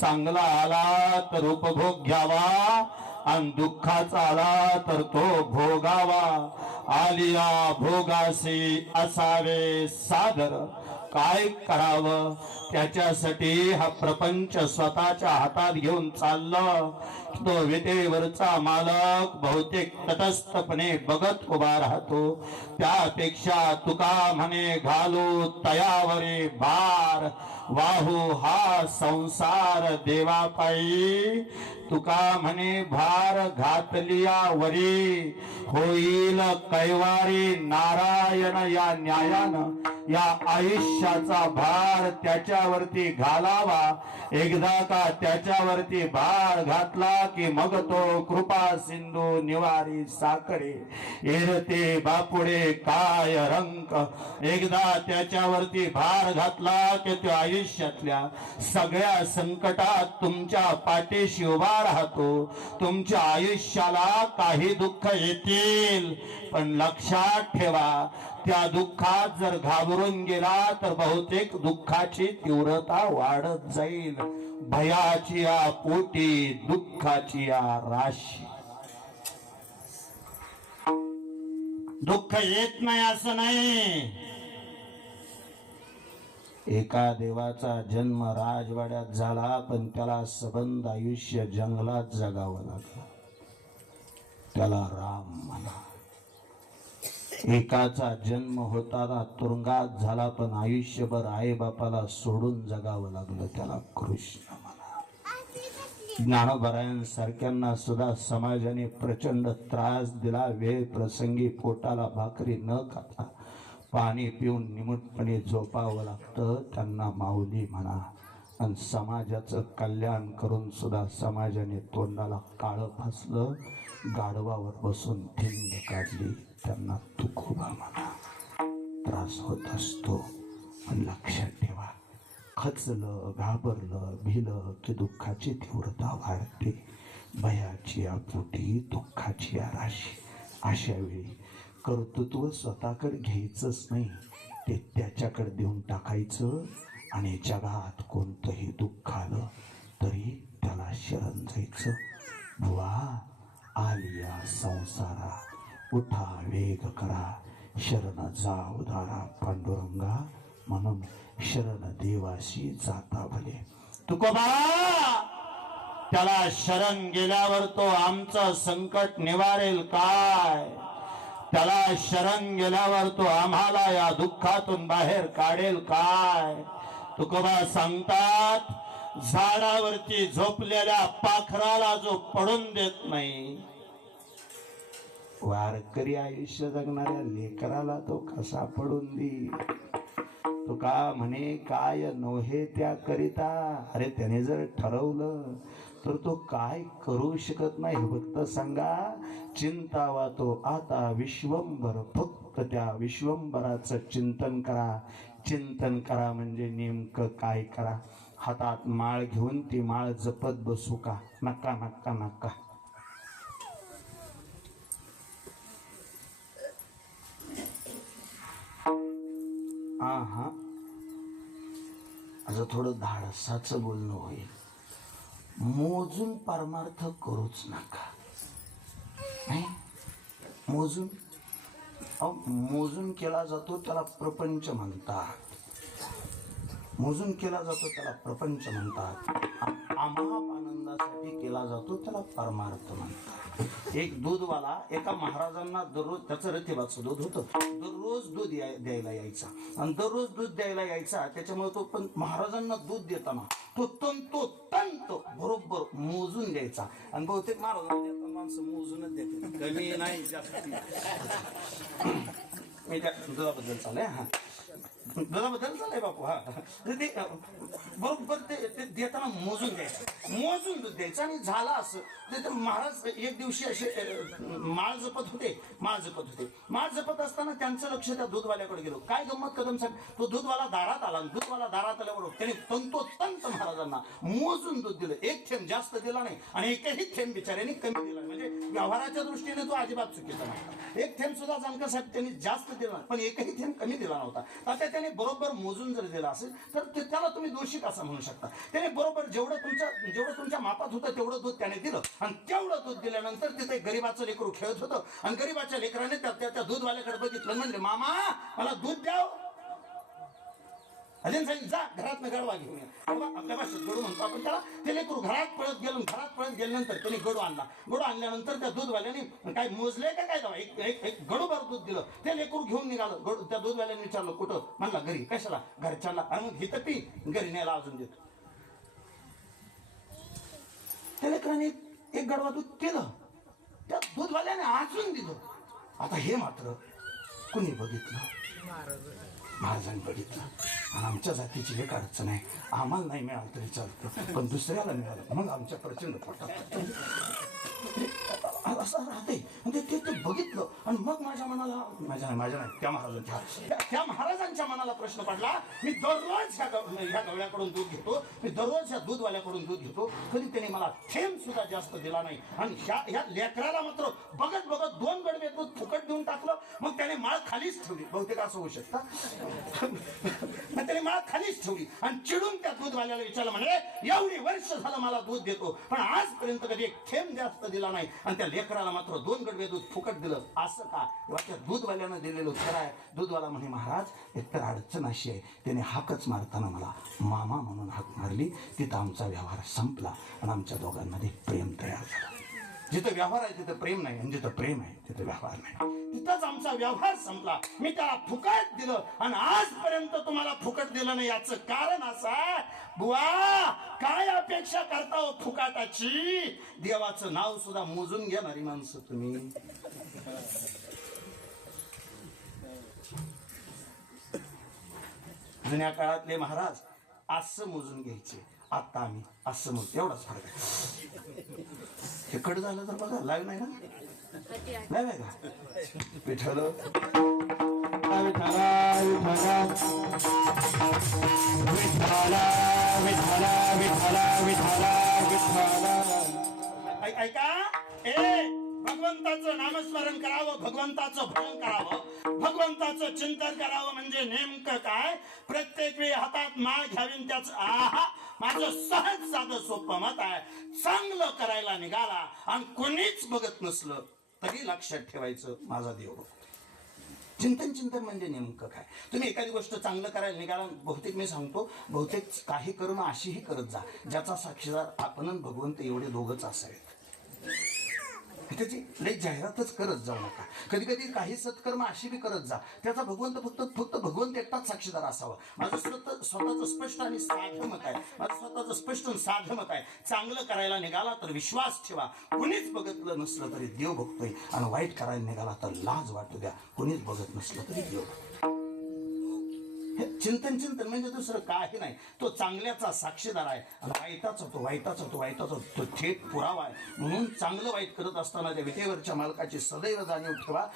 चांगला आला तर उपभोग घ्यावा आणि दुःखाचा आला तर तो भोगावा. आलिया भोगासी असावे सादर. काय करावं त्याच्यासाठी हा प्रपंच स्वतःच्या हातात घेऊन चाललं. तो विटेवरचा मालक बहुतेक तटस्थपणे बघत उभा राहतो. त्यापेक्षा तुका म्हणे घालू तयावरे भार, वाहू हा संसार देवापायी. तुका म्हणे भार घातलिया वरी, होईल कैवारी नारायण या न्यायानं. या आयुष्याचा भार त्याच्यावरती घालावा. एकदा का त्याच्यावरती भार घातला की मग तो कृपा सिंधू निवारी साकडे, एरते बापुडे काय रंक. एकदा त्याच्यावरती भार घातला की तो आयुष्यातल्या सगळ्या संकटात तुमच्या पाठीशी उभा राहतो. तुमच्या आयुष्याला काही दुःख येतील, पण लक्षात ठेवा, त्या दुःखात जर घाबरून गेला तर बहुतेक दुःखाची तीव्रता वाढत जाईल. भयाची या पोटी दुःखाची या राशी. दुःख येत नाही असं नाही. एका देवाचा जन्म राजवाड्यात झाला, पण त्याला सबंध आयुष्य जंगलात जगावं लागलं. त्याला राम म्हणा. एकाचा जन्म होताना तुरुंगात झाला, पण आयुष्यभर आई बापाला सोडून जगावं लागलं. त्याला कृष्ण म्हणा. ज्ञानोबरायांसारख्यांना सुद्धा समाजाने प्रचंड त्रास दिला. वेळ प्रसंगी पोटाला भाकरी न खाता पाणी पिऊन निमूटपणे झोपावं लागतं. त्यांना माऊली म्हणा. आणि समाजाचं कल्याण करून सुद्धा समाजाने तोंडाला काळं फासलं, गाढवावर बसून धिंड काढली. त्यांना तुकोबा म्हणा. त्रास होत असतो, पण लक्षात ठेवा, खचलं, घाबरलं, भिलं की दुःखाची तीव्रता वाढते. भयाची या पोटी दुःखाची या राशी. अशा वेळी कर्तृत्व स्वतःकडे घ्यायचंच नाही, ते त्याच्याकडे देऊन टाकायचं. आणि जगात कोणतंही दुःख आलं तरी त्याला शरण जायचं. बुवा आलिया संसारा, उठा वेग करा, शरण जा उदारा पांडुरंगा. म्हणून शरण देवाशी जाता भले. तुकोबा त्याला शरण गेल्यावर तो आमचं संकट निवारेल काय? त्याला शरण गेल्यावर तो आम्हाला या दुःखातून बाहेर काढेल काय? तुकोबा सांगतात, झाडावरती झोपलेल्या पाखराला जो पडून देत नाही, वारकरी आयुष्य जगणाऱ्या लेकराला तो कसा पडून देईल? तुका म्हणे काय नव्हे त्या करिता. अरे त्याने जर ठरवलं तर तो काय करू शकत नाही. फक्त सांगा, चिंतावा तो आता विश्वंभर. फक्त त्या विश्वंभराचं चिंतन करा. चिंतन करा म्हणजे नेमकं काय करा? हातात माळ घेऊन ती माळ जपत बसू का? नका नका नका. हा असं थोडं धाडसाचं बोलणं होईल. मोजून परमार्थ करूच नका. नाही मोजून, मोजून केला जातो त्याला प्रपंच म्हणतात. मोजून केला जातो त्याला प्रपंच म्हणतात. आम्हा आनंदासाठी केला जातो त्याला परमार्थ म्हणतात. एक दूधवाला एका महाराजांना दररोज, त्याचं रथिबाचं दूध होतं, दररोज दूध द्यायला यायचा आणि दररोज दूध द्यायला यायचा. त्याच्यामुळे तो पण महाराजांना दूध देताना तो तंत बरोबर मोजून द्यायचा. आणि बहुतेक महाराजांना माणसं मोजूनच देते, कमी नाही जास्त. मी त्या दुधाबद्दल चालय, हा दुधाबद्दल चालय बापू. हा ते बरोबर ते देताना मोजून द्यायचं, मोजून दूध द्यायचं. आणि झालं असं ते महाराज एक दिवशी असे माळ जपत होते. असताना त्यांचं लक्ष त्या दूधवाल्याकडे गेलो. काय गंमत कदम साहेब, तो दूधवाला दारात आला. दूधवाला दारात आल्याबरोबर त्याने तंतोतंत महाराजांना मोजून दूध दिलं. एक थेंब जास्त दिला नाही आणि एकही थेंब बिचाऱ्याने कमी दिला. म्हणजे व्यवहाराच्या दृष्टीने तो अजिबात चुकीचा नव्हता. एक थेंब सुद्धा जानकर साहेब त्यांनी जास्त दिला पण एकही थेंब कमी दिला नव्हता. आता त्याने बरोबर मोजून जर दिला असेल तर त्याला तुम्ही दोषिक असं म्हणू शकता. त्याने बरोबर जेवढं तुमच्या मापात होतं तेवढं दूध त्याने दिलं. आणि तेवढं दूध दिल्यानंतर तिथे गरीबाचं लेकरू खेळत होतं आणि गरीबाच्या लेकराने त्या दूधवाल्याकडे बघितलं, म्हणले मामा मला दूध द्याव. अजून सांगितलं जा घरात गडवा घेऊन या. आपल्या भाषेत गडू म्हणतो आपण त्याला. ते लेकरू घरात पळत गेल्यानंतर त्याने गडू आणल्यानंतर त्या दूधवाल्याने काय मोजले का काय एक गडू भर दूध दिलं. ते लेकरू घेऊन निघालं. त्या दूधवाल्याने विचारलं कुठं, म्हणला घरी. कशाला, घरच्याला. आणि मग हिथं पी, घरी न्यायला अजून देतो. त्या लेकराने एक गडवा दूध केलं, त्या दूधवाल्याने अजून दिलं. आता हे मात्र कुणी बघितलं, महाराजांनी बघितलं. आणि आमच्या जातीची एक अडचण आहे, आम्हाला नाही मिळालं तरी चालतं पण दुसऱ्याला मिळालं मग आमच्या प्रचंड पोटात असं राहते. ते बघितलं आणि मग माझ्या मनाला, माझ्या नाही त्या महाराजांच्या मनाला प्रश्न पडला. मी दररोज ह्या गवळ्याकडून दूध घेतो, मी दररोज ह्या दूधवाल्याकडून दूध घेतो, कधी त्याने मला थेंब सुद्धा जास्त दिला नाही. आणि ह्या लेकराला मात्र बघत 2 गडवे दूध फुकट देऊन टाकलं. मग त्याने माळ खालीच ठेवली. बहुतेक असं होऊ शकतं. मग त्याने माळ खालीच ठेवली आणि चिडून त्या दूधवाल्याला विचारलं, म्हणे एवढी वर्ष झालं मला दूध देतो पण आजपर्यंत कधी एक थेंब जास्त दिला नाही आणि त्या लेकराला मात्र 2 गडवे दूध फुकट दिलं, असं का? त्या दूधवाल्यानं दिलेलं उत्तर आहे. दूधवाला म्हणे महाराज एकतर अडचण अशी आहे, त्याने हाकच मारताना मला मामा म्हणून हाक मारली. तिथं आमचा व्यवहार संपला आणि आमच्या दोघांमध्ये प्रेम तयार झाला. जिथं व्यवहार आहे तिथं प्रेम नाही आणि जिथं प्रेम आहे तिथं व्यवहार नाही. तिथंच आमचा व्यवहार संपला. मी त्याला फुकट दिलं आणि आजपर्यंत तुम्हाला फुकट दिलं नाही. याचं कारण असं आहे बुवा, काय अपेक्षा करता हो फुकाटाची? देवाचं नाव सुद्धा मोजून घेणारी माणसं तुम्ही. जुन्या काळातले महाराज असं मोजून घ्यायचे, आता आम्ही असं मोज. एवढाच फरक आहे. हे कट झालं तर बघा, लाईव्ह नाही ना, लाईव्ह आहे का? विठ्ठल ऐका, भगवंताचं नामस्मरण करावं, भगवंताचं भजन करावं, भगवंताचं चिंतन करावं. म्हणजे नेमकं काय? प्रत्येक वेळी हातात माळ घ्यावी त्याच माझं सहज साधं सोपं मत आहे. चांगलं करायला निघाला आणि कोणीच बघत नसलं तरी लक्षात ठेवायचं माझा देव. चिंतन म्हणजे नेमकं काय? तुम्ही एखादी गोष्ट चांगलं करायला निघाला, बहुतेक मी सांगतो, बहुतेक काही कर्म अशीही करत जा ज्याचा साक्षीदार आपण आणि भगवंत एवढे दोघंच असावेत. त्याची लई जाहिरातच करत जाऊ नका. कधी कधी काही सत्कर्म अशी बी करत जा त्याचा भगवंत फक्त भगवंत एकटाच साक्षीदार असावा. माझं स्वतःचं स्पष्ट आणि साधं मत आहे. चांगलं करायला निघाला तर विश्वास ठेवा, कुणीच बघितलं नसलं तरी देव बघतोय. आणि वाईट करायला निघाला तर लाज वाटू द्या, कुणीच बघत नसलं तरी देव बघतोय. चिंतन म्हणजे दुसरं काही नाही. तो चांगल्याचा साक्षीदार आहे आणि वाईटाचा तो थेट पुरावा आहे. म्हणून चांगलं वाईट करत असताना त्या विटेवरच्या मालकाची सदैव जाणीव ठेवा.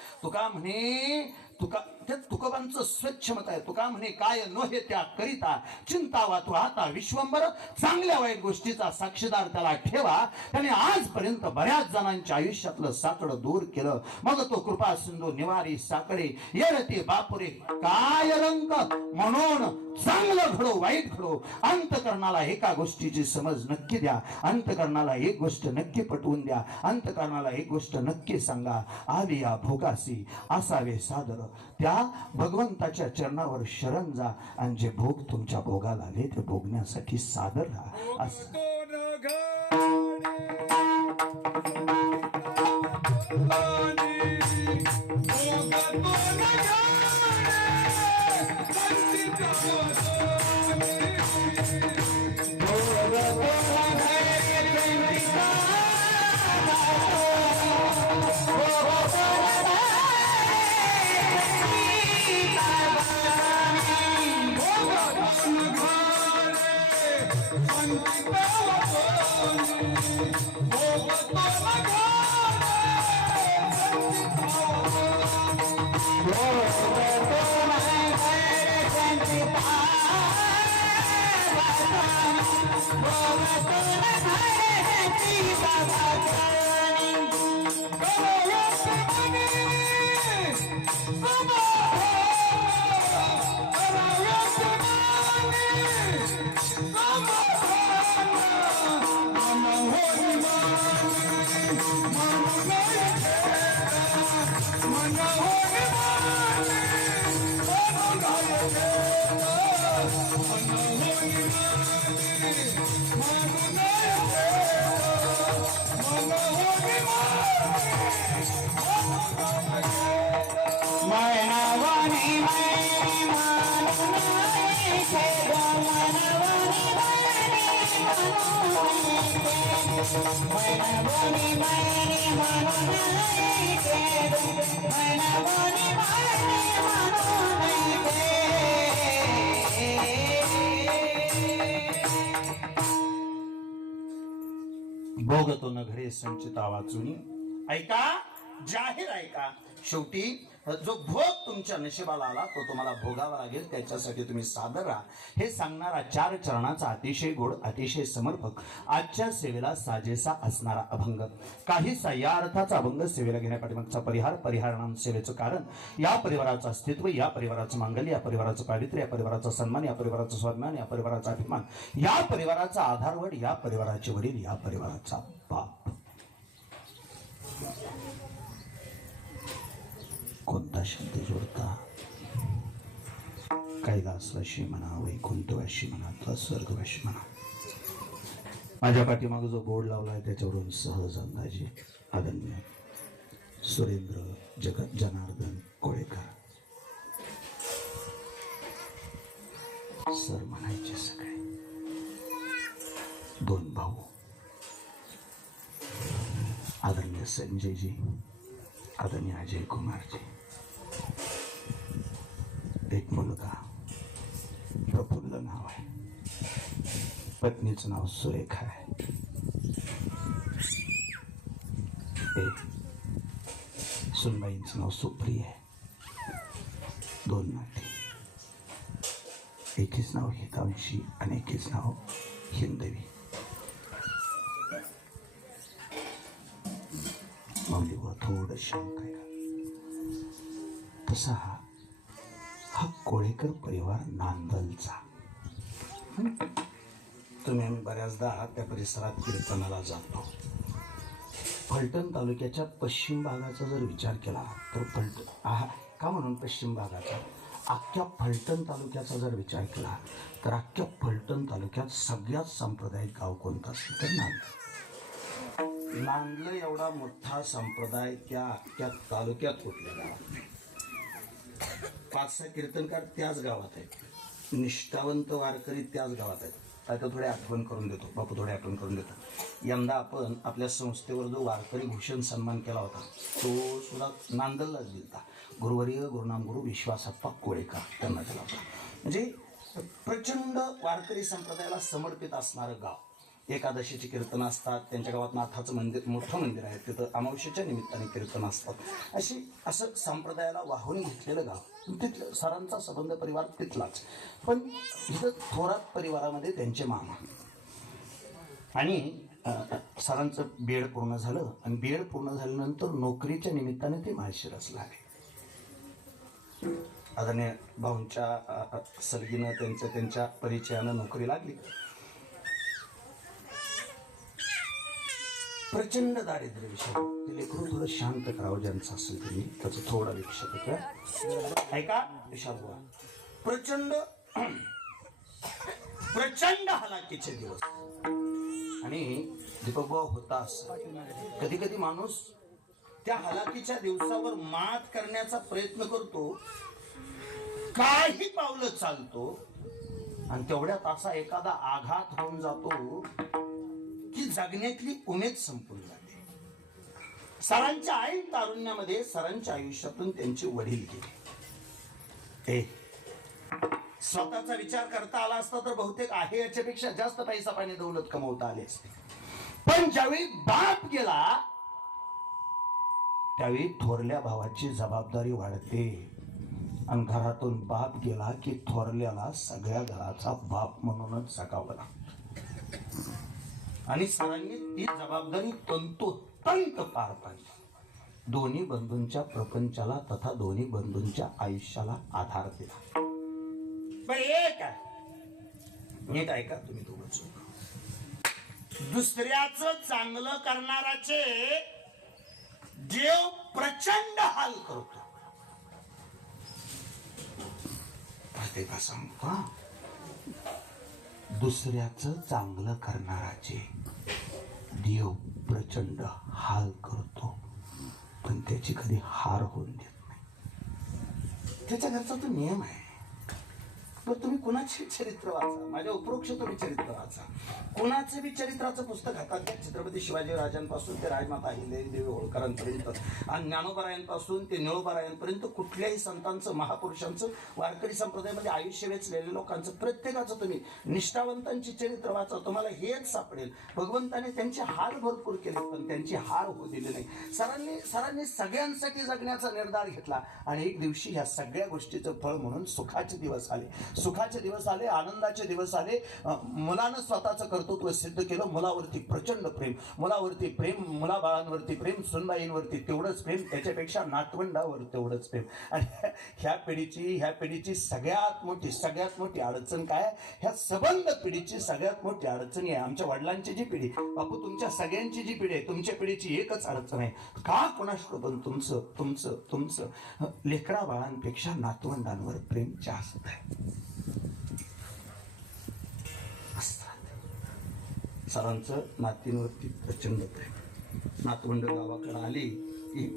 तुकोबांचं स्वच्छ मत आहे. तुका म्हणे काय नोहे त्या करिता चिंतावा तू आता विश्वंभर. चांगल्या वाईट गोष्टीचा साक्षीदार त्याला ठेवा. त्याने आजपर्यंत बऱ्याच जणांच्या आयुष्यातलं साकडं दूर केलं. मग तो कृपा सिंधू निवारी साकडे येरते बापुरे काय रंग. म्हणून चांगलं घडो वाईट घडो, अंतकरणाला एका गोष्टीची समज नक्की द्या, अंतकरणाला एक गोष्ट नक्की पटवून द्या, अंतकरणाला एक गोष्ट नक्की सांगा. आली या भोगासी असावे सादर. त्या भगवंताच्या चरणावर शरण जा आणि जे भोग तुमच्या भोगाला आले ते भोगण्यासाठी सादर राहा. भोगतो न घडे संचिता वाचुनी ऐका जाहीर ऐका शेवटी जो भोग तुमच्या नशिबाला आला तो तुम्हाला भोगावा लागेल त्याच्यासाठी तुम्ही सादर राहा हे सांगणारा 4 चरणाचा अतिशय गोड अतिशय समर्पक आजच्या सेवेला साजेसा असणारा अभंग काहीसा या अर्थाचा अभंग सेवेला घेण्यापाठीमागचा परिहार सेवेचं कारण या परिवाराचं अस्तित्व या परिवाराचं मांगल्य या परिवाराचं पावित्र्य या परिवाराचा सन्मान या परिवाराचं स्वाभिमान या परिवाराचा अभिमान या परिवाराचा आधारवड या परिवाराचे वडील या परिवाराचा बाप कोणता शब्द जोडता कैलासवाशी म्हणा वैकुंठवाशी म्हणा अथवा स्वर्गवाशी म्हणा माझ्या पाठीमागे जो बोर्ड लावलाय त्याच्यावरून सहज अंदाजे आदरणीय सुरेंद्र जनार्दन कोळेकर सर म्हणायचे सगळे 2 भाऊ आदरणीय संजयजी आदरणीय अजय कुमारजी एक मुलगा प्रफुल्ल नाव आहे पत्नीचं नाव सुरेखा आहे सुनबाईंचं नाव सुप्रिया आहे 2 नाती एकीच नाव हितांशी आणि एकीच नाव हिंदवी माऊलीवर थोडं शांत आहे तसा हा कोळेकर परिवार नांदलचा तुम्ही आम्ही बऱ्याचदा त्या परिसरात कीर्तनाला जातो फलटण तालुक्याच्या पश्चिम भागाचा जर विचार केला तर का म्हणून पश्चिम भागाचा अख्ख्या फलटण तालुक्याचा जर विचार केला तर अख्ख्या फलटण तालुक्यात सगळ्यात सांप्रदायिक गाव कोणतं असेल तर नांदलं एवढा मोठा संप्रदाय त्या तालुक्यात कुठल्या गावात नाही 5-6 कीर्तनकार त्याच गावात आहेत निष्ठावंत वारकरी त्याच गावात आहेत आता थोडी आठवण करून देतो बापू थोडी आठवण करून देतो यंदा आपण आपल्या संस्थेवर जो वारकरी भूषण सन्मान केला होता तो सुद्धा नांदललाच दिलता गुरुवर्य गुरुनाम गुरु विश्वासप्पा कोळेकर त्यांना दिला होता म्हणजे प्रचंड वारकरी संप्रदायाला समर्पित असणारं गाव एकादशीची कीर्तन असतात त्यांच्या गावात नाथाचं मंदिर मोठं मंदिर आहे तिथं अमावस्येच्या निमित्ताने कीर्तन असतात असं संप्रदायाला वाहून घेतलेलं गाव तिथलं सरांचा संबंध परिवार तिथलाच पण इथं थोरात परिवारामध्ये त्यांचे मामा आणि सरांचं बीएड पूर्ण झालं आणि बीएड पूर्ण झाल्यानंतर नोकरीच्या निमित्ताने ते माळशिरसला आले आदरणीय भाऊंच्या सर्गीनं त्यांच्या परिचयानं नोकरी लागली प्रचंड दारिद्र्य विषय ते लेकरू थोडं शांत करावं ज्यांचं असेल तरी त्याचं थोडा विक्षेप होतं ऐका विशाल बुवा प्रचंड हालाकीचे दिवस आणि दीपक बुवा होता असं कधी कधी माणूस त्या हलाखीच्या दिवसावर मात करण्याचा प्रयत्न करतो, काही पावलं चालतो आणि तेवढ्यात असा एखादा आघात होऊन जातो की जगण्यातली उमेद संपून जाते. सरांच्या ऐन तारुण्यामध्ये सरांच्या आयुष्यातून त्यांचे वडील गेले. स्वतःचा विचार करता आला असता तर बहुतेक आहे याच्यापेक्षा जास्त पैसा पाणी दौलत कमवता आले असते. पण ज्यावेळी बाप गेला त्यावेळी थोरल्या भावाची जबाबदारी वाढते आणि घरातून बाप गेला की थोरल्याला सगळ्या घराचा बाप म्हणूनच जगावं लागतं. आणि सरांनी ती जबाबदारी तंतोतंत पार पाडली. दोन्ही बंधूंच्या प्रपंचाला तथा दोन्ही बंधूंच्या आयुष्याला आधार दिला. पण एक नीट ऐका तुम्ही दोघंच, दुसऱ्याच चांगलं करणाराचे देव प्रचंड हाल करतो. प्रत्येका सांगतो, दुसऱ्याच चांगलं करणाराचे देव प्रचंड हाल करतो, पण त्याची कधी हार होऊन देत नाही. त्याच्या घरचा तो नियम आहे. तर तुम्ही कुणाचे चरित्र वाचा, माझ्या उपरोक्ष तुम्ही चरित्र वाचा, कुणाचे बी चरित्राचं पुस्तक हातात घ्या. छत्रपती शिवाजी राजांपासून ते राजमाता अहिल्यादेवी होळकरांपर्यंत आणि ज्ञानोबारायांपासून ते निळोबारायांपर्यंत कुठल्याही संतांचं, महापुरुषांचं, वारकरी संप्रदायामध्ये आयुष्य वेचलेल्या लोकांचं, प्रत्येकाचं तुम्ही निष्ठावंतांची चरित्र वाचा, तुम्हाला हेच सापडेल. भगवंताने त्यांचे हार भरपूर केले पण त्यांची हार होऊ दिली नाही. सरांनी सगळ्यांसाठी जगण्याचा निर्धार घेतला आणि एक दिवशी ह्या सगळ्या गोष्टीचं फळ म्हणून सुखाचे दिवस आले. सुखाचे दिवस आले, आनंदाचे दिवस आले. मुलानं स्वतःचं कर्तृत्व सिद्ध केलं. मुलावरती प्रचंड प्रेम, मुलावरती प्रेम, मुलाबाळांवरती प्रेम, सुनबाईंवरती तेवढंच प्रेम, त्याच्यापेक्षा नातवंडावर तेवढंच प्रेम. आणि ह्या पिढीची सगळ्यात मोठी अडचण काय? ह्या सबंध पिढीची सगळ्यात मोठी अडचण आहे आमच्या वडिलांची जी पिढी, बापू तुमच्या सगळ्यांची जी पिढी आहे, तुमच्या पिढीची एकच अडचण आहे. का कोणाशी? पण तुमचं लेकरा बाळांपेक्षा नातवंडांवर प्रेम जास्त आहे. सरांचं नातींवरती प्रचंड प्रेम. नातवंड गावाकडे आली की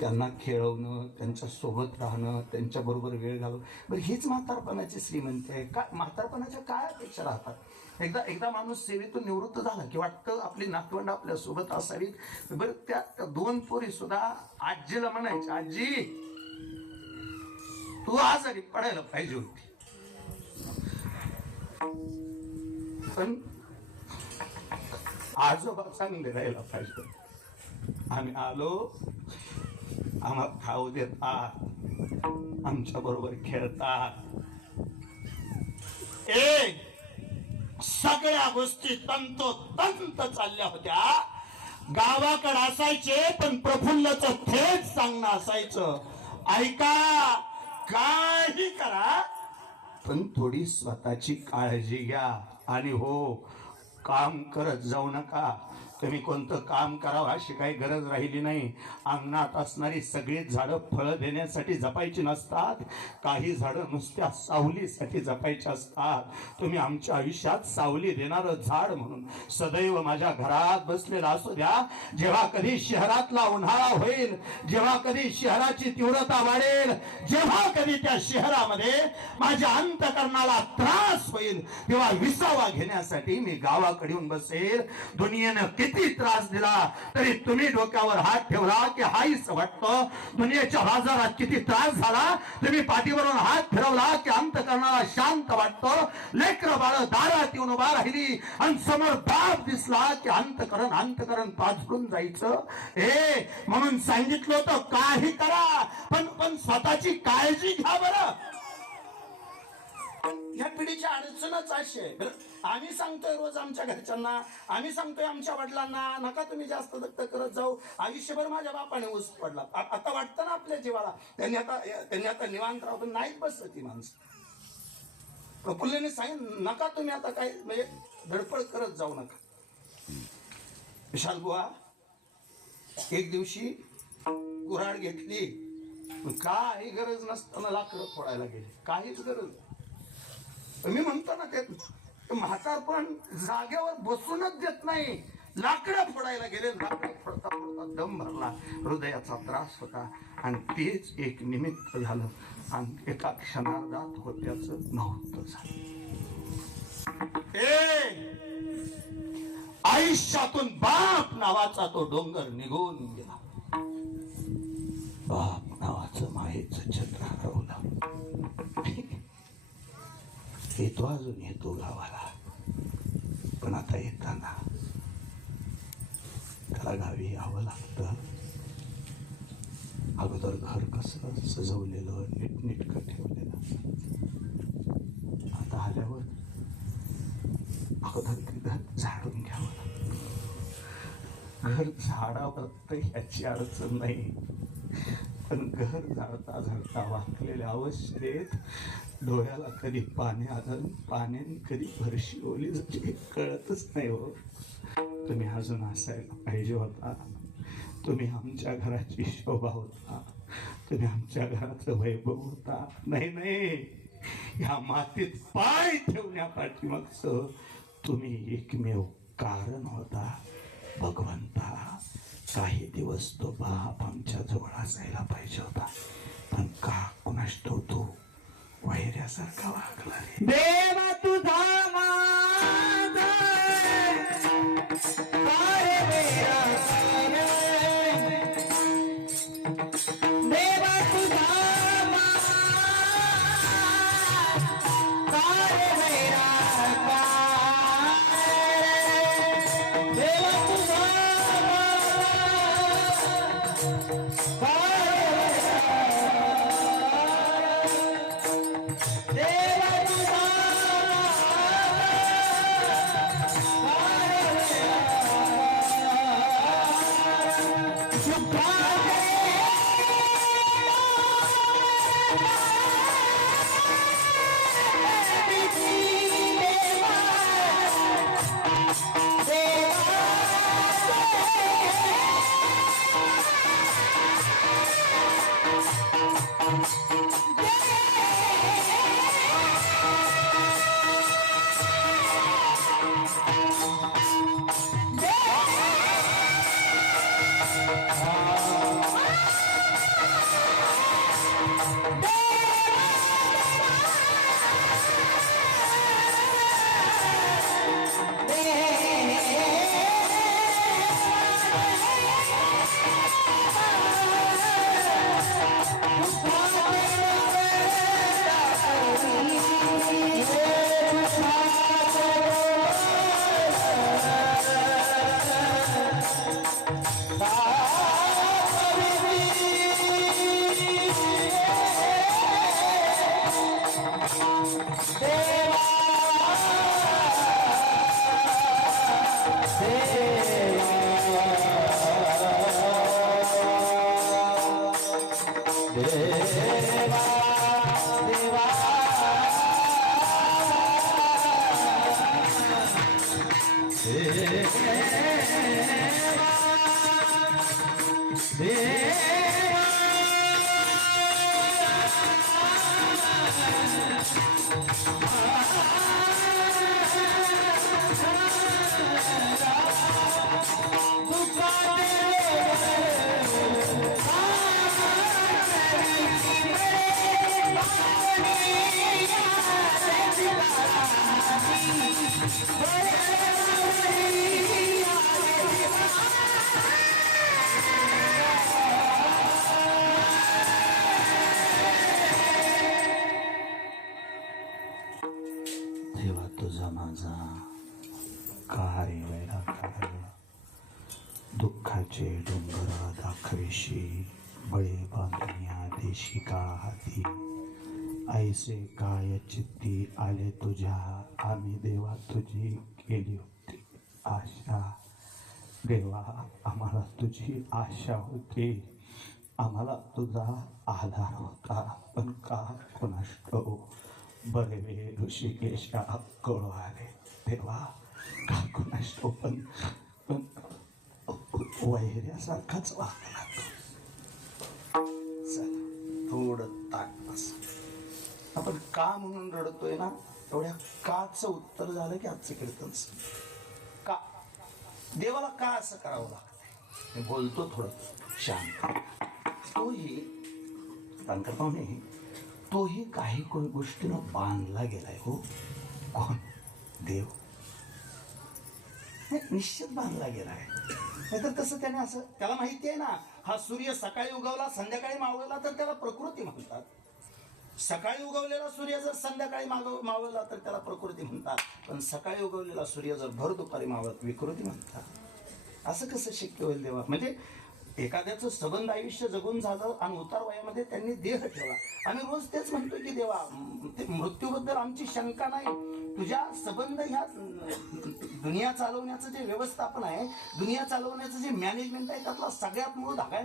त्यांना खेळवणं, त्यांच्या सोबत राहणं, त्यांच्या बरोबर वेळ घालवणं. बरं, हीच म्हातारपणाची श्रीमंती आहे का? म्हातारपणाच्या काय अपेक्षा राहतात? एकदा माणूस सेवेतून निवृत्त झाला की वाटतं आपली नातवंड आपल्या सोबत असावीत. बरं, त्या 2 पोरी सुद्धा आजीला म्हणायच्या, आजी तू आजारी पडायला पाहिजे होती, पण आजोबा चांगले राहायला पाहिजे. आम्ही आलो, आम्हाला खाऊ देतात, आमच्या बरोबर खेळतात. सगळ्या गोष्टी तंतोतंत चालल्या होत्या. गावाकडे असायचे पण प्रफुल्लचं थेट सांगणं असायचं, ऐका काही करा पण थोडी स्वतःची काळजी घ्या. आणि हो, काम करत जाऊ नका. तुम्ही कोणतं काम करावं अशी काही गरज राहिली नाही. अंगणात असणारी सगळी झाडं फळं देण्यासाठी जपायची नसतात. काही झाडं नुसत्या सावलीसाठी जपायची असतात. तुम्ही आमच्या आयुष्यात सावली देणारं झाड म्हणून सदैव माझ्या घरात बसलेला असू द्या. जेव्हा कधी शहरातला उन्हाळा होईल, जेव्हा कधी शहराची तीव्रता वाढेल, जेव्हा कधी त्या शहरामध्ये माझ्या अंतकरणाला त्रास होईल, तेव्हा विसावा घेण्यासाठी मी गावाकडे येऊन बसेल. दुनियेनं किती त्रास दिला तरी तुम्ही डोक्यावर हात ठेवला की हाईच वाटतं. दुनियेच्या बाजारात किती त्रास झाला, तुम्ही पाठीवरून हात फिरवला की अंतकरणाला शांत वाटतं. लेकरं बाळ दारात येऊन उभा राहिली आणि समोर बाप दिसला की अंतकरण पाझरून जायचं. म्हणून सांगितलं होतं काही करा पण स्वतःची काळजी घ्या. बरं, ह्या पिढीची अडचणच अशी आहे. आम्ही सांगतोय रोज आमच्या घरच्यांना, आम्ही सांगतोय आमच्या वडिलांना, नका तुम्ही जास्त दत्त करत जाऊ. आयुष्यभर माझ्या बापाने ऊस पडला. आता वाटतं ना आपल्या जीवाला त्यांनी आता निवांत राहू, पण नाहीच बसत ती माणसं. प्रफुल्लने सांगितलं, नका तुम्ही आता काही म्हणजे धडपड करत जाऊ नका. विशाल बुवा एक दिवशी कुऱ्हाड घेतली, काही गरज नसताना लाकडं फोडायला गेली. काहीच गरज. मी म्हणतो ना, ते म्हातारपण जागेवर बसूनच देत नाही. लाकडं फोडायला गेले. लाकडं फोडता फोडता दम भरला, हृदयाचा त्रास होता आणि तेच एक निमित्त झालं आणि एका क्षणार्धात होत्याचं नव्हतं झालं. आयुष्यातून बाप नावाचा तो डोंगर निघून गेला. बाप नावाचं मायेचं चंद्र हरवलं. येतो अजून येतो गावाला, पण आता येताना त्याला गावी यावं लागतं. अगोदर घर कसं सजवलेलं नीटनेटकं ठेवलेलं, आता आल्यावर अगोदर ते घर झाडून घ्यावं लागतं. घर झाडावं तर ह्याची अडचण नाही, पण घर झाडता झाडता वाकलेल्या अवस्थेत डोळ्याला कधी पाणी आलं, पाण्याने कधी फरशी ओली जाते कळतच नाही. हो, तुम्ही अजून असायला पाहिजे होता. तुम्ही आमच्या घराची शोभा होता, तुम्ही आमच्या घराचं वैभव होता. नाही, ह्या मातीत पाय ठेवण्या पाठीमागचं तुम्ही एकमेव कारण होता. भगवंता, काही दिवस तो बाप आमच्या जवळ असायला पाहिजे होता, पण का कुणास ठाऊक तो वैऱ्यासारखा वागला रे. देवा तुझा माझा काय मेरा काय, देवा तुझा माझा काय मेरा काय, देवा तुझा देवा तुझा माझा काय वेळा काय, दुःखाचे डोंगर दाखवेशी, बळे बांधण्या देशी का हाती, ऐसे काय चित्ती आले तुझ्या, आम्ही देवा तुझी केली होती आशा. देवा, आम्हाला तुझी आशा होती, आम्हाला तुझा आधार होता, पण का कोणास ठाऊक बरे ऋषिकेशा कळू आले. देवा, का कोणास ठाऊक पण वैऱ्यासारखाच वागला तो. थोडं ताट बस. आपण का म्हणून रडतोय ना, एवढ्या काचं उत्तर झालं की आजचं कीर्तन. का देवाला का असं करावं लागतंय? मी बोलतो थोडं शांत. तोही शंकर पाहुणे, तोही काही गोष्टीनं बांधला गेलाय हो. कोण? देव. निश्चित बांधला गेलाय. नाहीतर कसं त्याने असं, त्याला माहिती आहे ना, हा सूर्य सकाळी उगवला संध्याकाळी मावळला तर त्याला प्रकृती म्हणतात. सकाळी उगवलेला सूर्य जर संध्याकाळी मावळला तर त्याला प्रकृती म्हणतात. पण सकाळी उगवलेला सूर्य जर भर दुपारी मावळत विकृती म्हणतात. असं कसं शक्य होईल देवा? म्हणजे एखाद्याचं सबंध आयुष्य जगून झालं आणि उतार वयामध्ये त्यांनी देह ठेवला. आम्ही रोज तेच म्हणतो की देवा, ते मृत्यूबद्दल आमची शंका नाही. तुझ्या सबंध ह्या दुनिया चालवण्याचं जे व्यवस्थापन आहे, दुनिया चालवण्याचं जे मॅनेजमेंट आहे, त्यातला सगळ्यात मूळ धागा आहे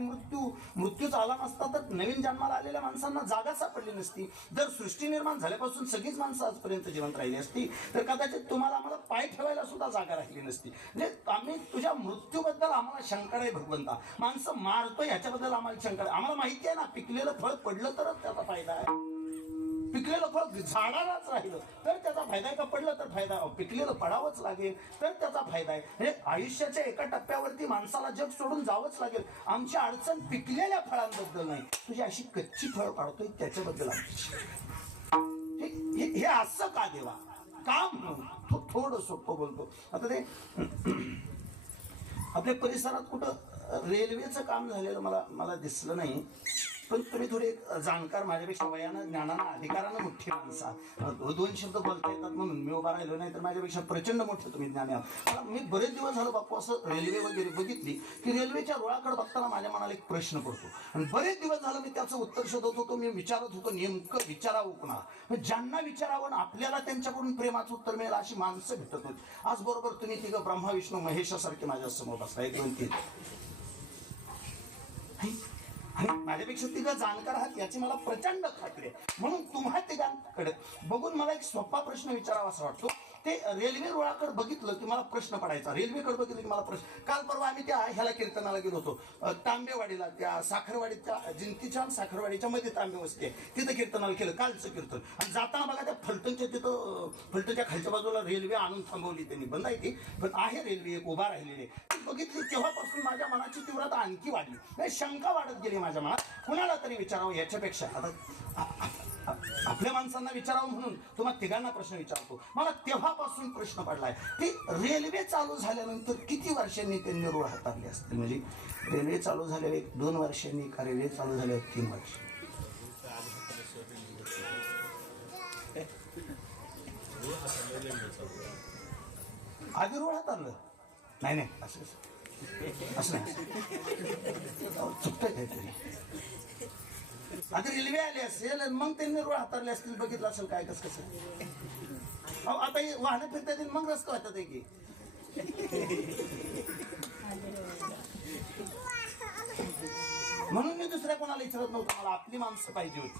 मृत्यूच आला नसता तर नवीन जन्माला आलेल्या माणसांना जागा सापडली नसती. जर सृष्टी निर्माण झाल्यापासून सगळीच माणसं आजपर्यंत जिवंत राहिली असती तर कदाचित तुम्हाला आम्हाला पाय ठेवायला सुद्धा जागा राहिली नसती. म्हणजे आम्ही तुझ्या मृत्यूबद्दल आम्हाला शंका आहे भगवंता. माणसं मारतोय ह्याच्याबद्दल आम्हाला शंका आहे. आम्हाला माहिती आहे ना, पिकलेलं फळ पडलं तरच त्याचा फायदा आहे. पिकलेलं फळ झाडालाच राहिलं तर त्याचा फायदा आहे का? पडलं तर फायदा, पिकलेलं पडावंच लागेल तर त्याचा फायदा आहे. म्हणजे आयुष्याच्या एका टप्प्यावरती माणसाला जग सोडून जावंच लागेल. आमची अडचण पिकलेल्या फळांबद्दल नाही, तुझी अशी कच्ची फळ पाडतोय त्याच्याबद्दल आमची. हे असं का देवा? का म्हणून तो थोडं सोपं बोलतो. आता ते आपल्या परिसरात कुठं रेल्वेचं काम झालेलं मला दिसलं नाही. पण तुम्ही थोडे जाणकार, माझ्यापेक्षा वयानं ज्ञानानं अधिकारानं मोठी माणसा, 2 शब्द बोलता येतात म्हणून मी उभा राहिलो, नाही तर माझ्यापेक्षा प्रचंड मोठे तुम्ही ज्ञानी आहात. मी बरेच दिवस झालं बापू असं रेल्वे वगैरे बघितली की रेल्वेच्या रुळाकडे बघताना माझ्या मनाला एक प्रश्न पडतो आणि बरेच दिवस झालं मी त्याचं उत्तर शोधत होतो. मी विचारत होतो नेमकं विचारावं कुणाला, ज्यांना विचारावं आपल्याला त्यांच्याकडून प्रेमाचं उत्तर मिळेल अशी माणसं भेटत होती. आज बरोबर तुम्ही तिघं ब्रह्मा विष्णू महेशासारखे माझ्या समोर बसला, 1 2 3 आणि माझ्यापेक्षा तिघं जाणकार आहात याची मला प्रचंड खात्री आहे. म्हणून तुम्हा तिघांकडे बघून मला एक सोपा प्रश्न विचारावा असा वाटतो. ते रेल्वे रुळाकडे बघितलं की मला प्रश्न पडायचा, रेल्वेकडे बघितलं की मला प्रश्न. काल परवा आम्ही त्या ह्याला कीर्तनाला गेलो होतो, तांबेवाडीला, त्या साखरवाडीच्या, जिंतीच्या आणि साखरवाडीच्या मध्ये तांबे वस्ती आहे, तिथं कीर्तनाला केलं कालचं कीर्तन. आणि जाताना बघा त्या फलटणच्या तिथं, फलटणच्या खालच्या बाजूला रेल्वे आणून थांबवली त्यांनी, बंद आहे ती पण आहे रेल्वे एक उभा राहिलेली. ती बघितली तेव्हापासून माझ्या मनाची तीव्रता आणखी वाढली, नाही शंका वाढत गेली माझ्या मनात. कुणाला तरी विचारावं याच्यापेक्षा आता आपल्या माणसांना विचारावं म्हणून तुम्हाला तिघांना प्रश्न विचारतो. मला तेव्हापासून प्रश्न पडलाय की रेल्वे चालू झाल्यानंतर किती वर्षांनी त्यांनी रूळ हाताळले असतील? म्हणजे रेल्वे चालू झाल्यावर 1-2 वर्षांनी का रेल्वे चालू झाल्यावर 3 वर्ष? आधी रूळ हाताळलं नाही नाही असं नाही, चुकतंय काहीतरी. आधी रेल्वे आली असेल मग त्यांनी रूळ हाताळले असतील, बघितलं असेल काय कसं. आता वाहनं फिरता येतील मग रस्ता वाटत आहे की. म्हणून मी दुसऱ्या कोणाला विचारत नव्हतं, मला आपली माणसं पाहिजे होती.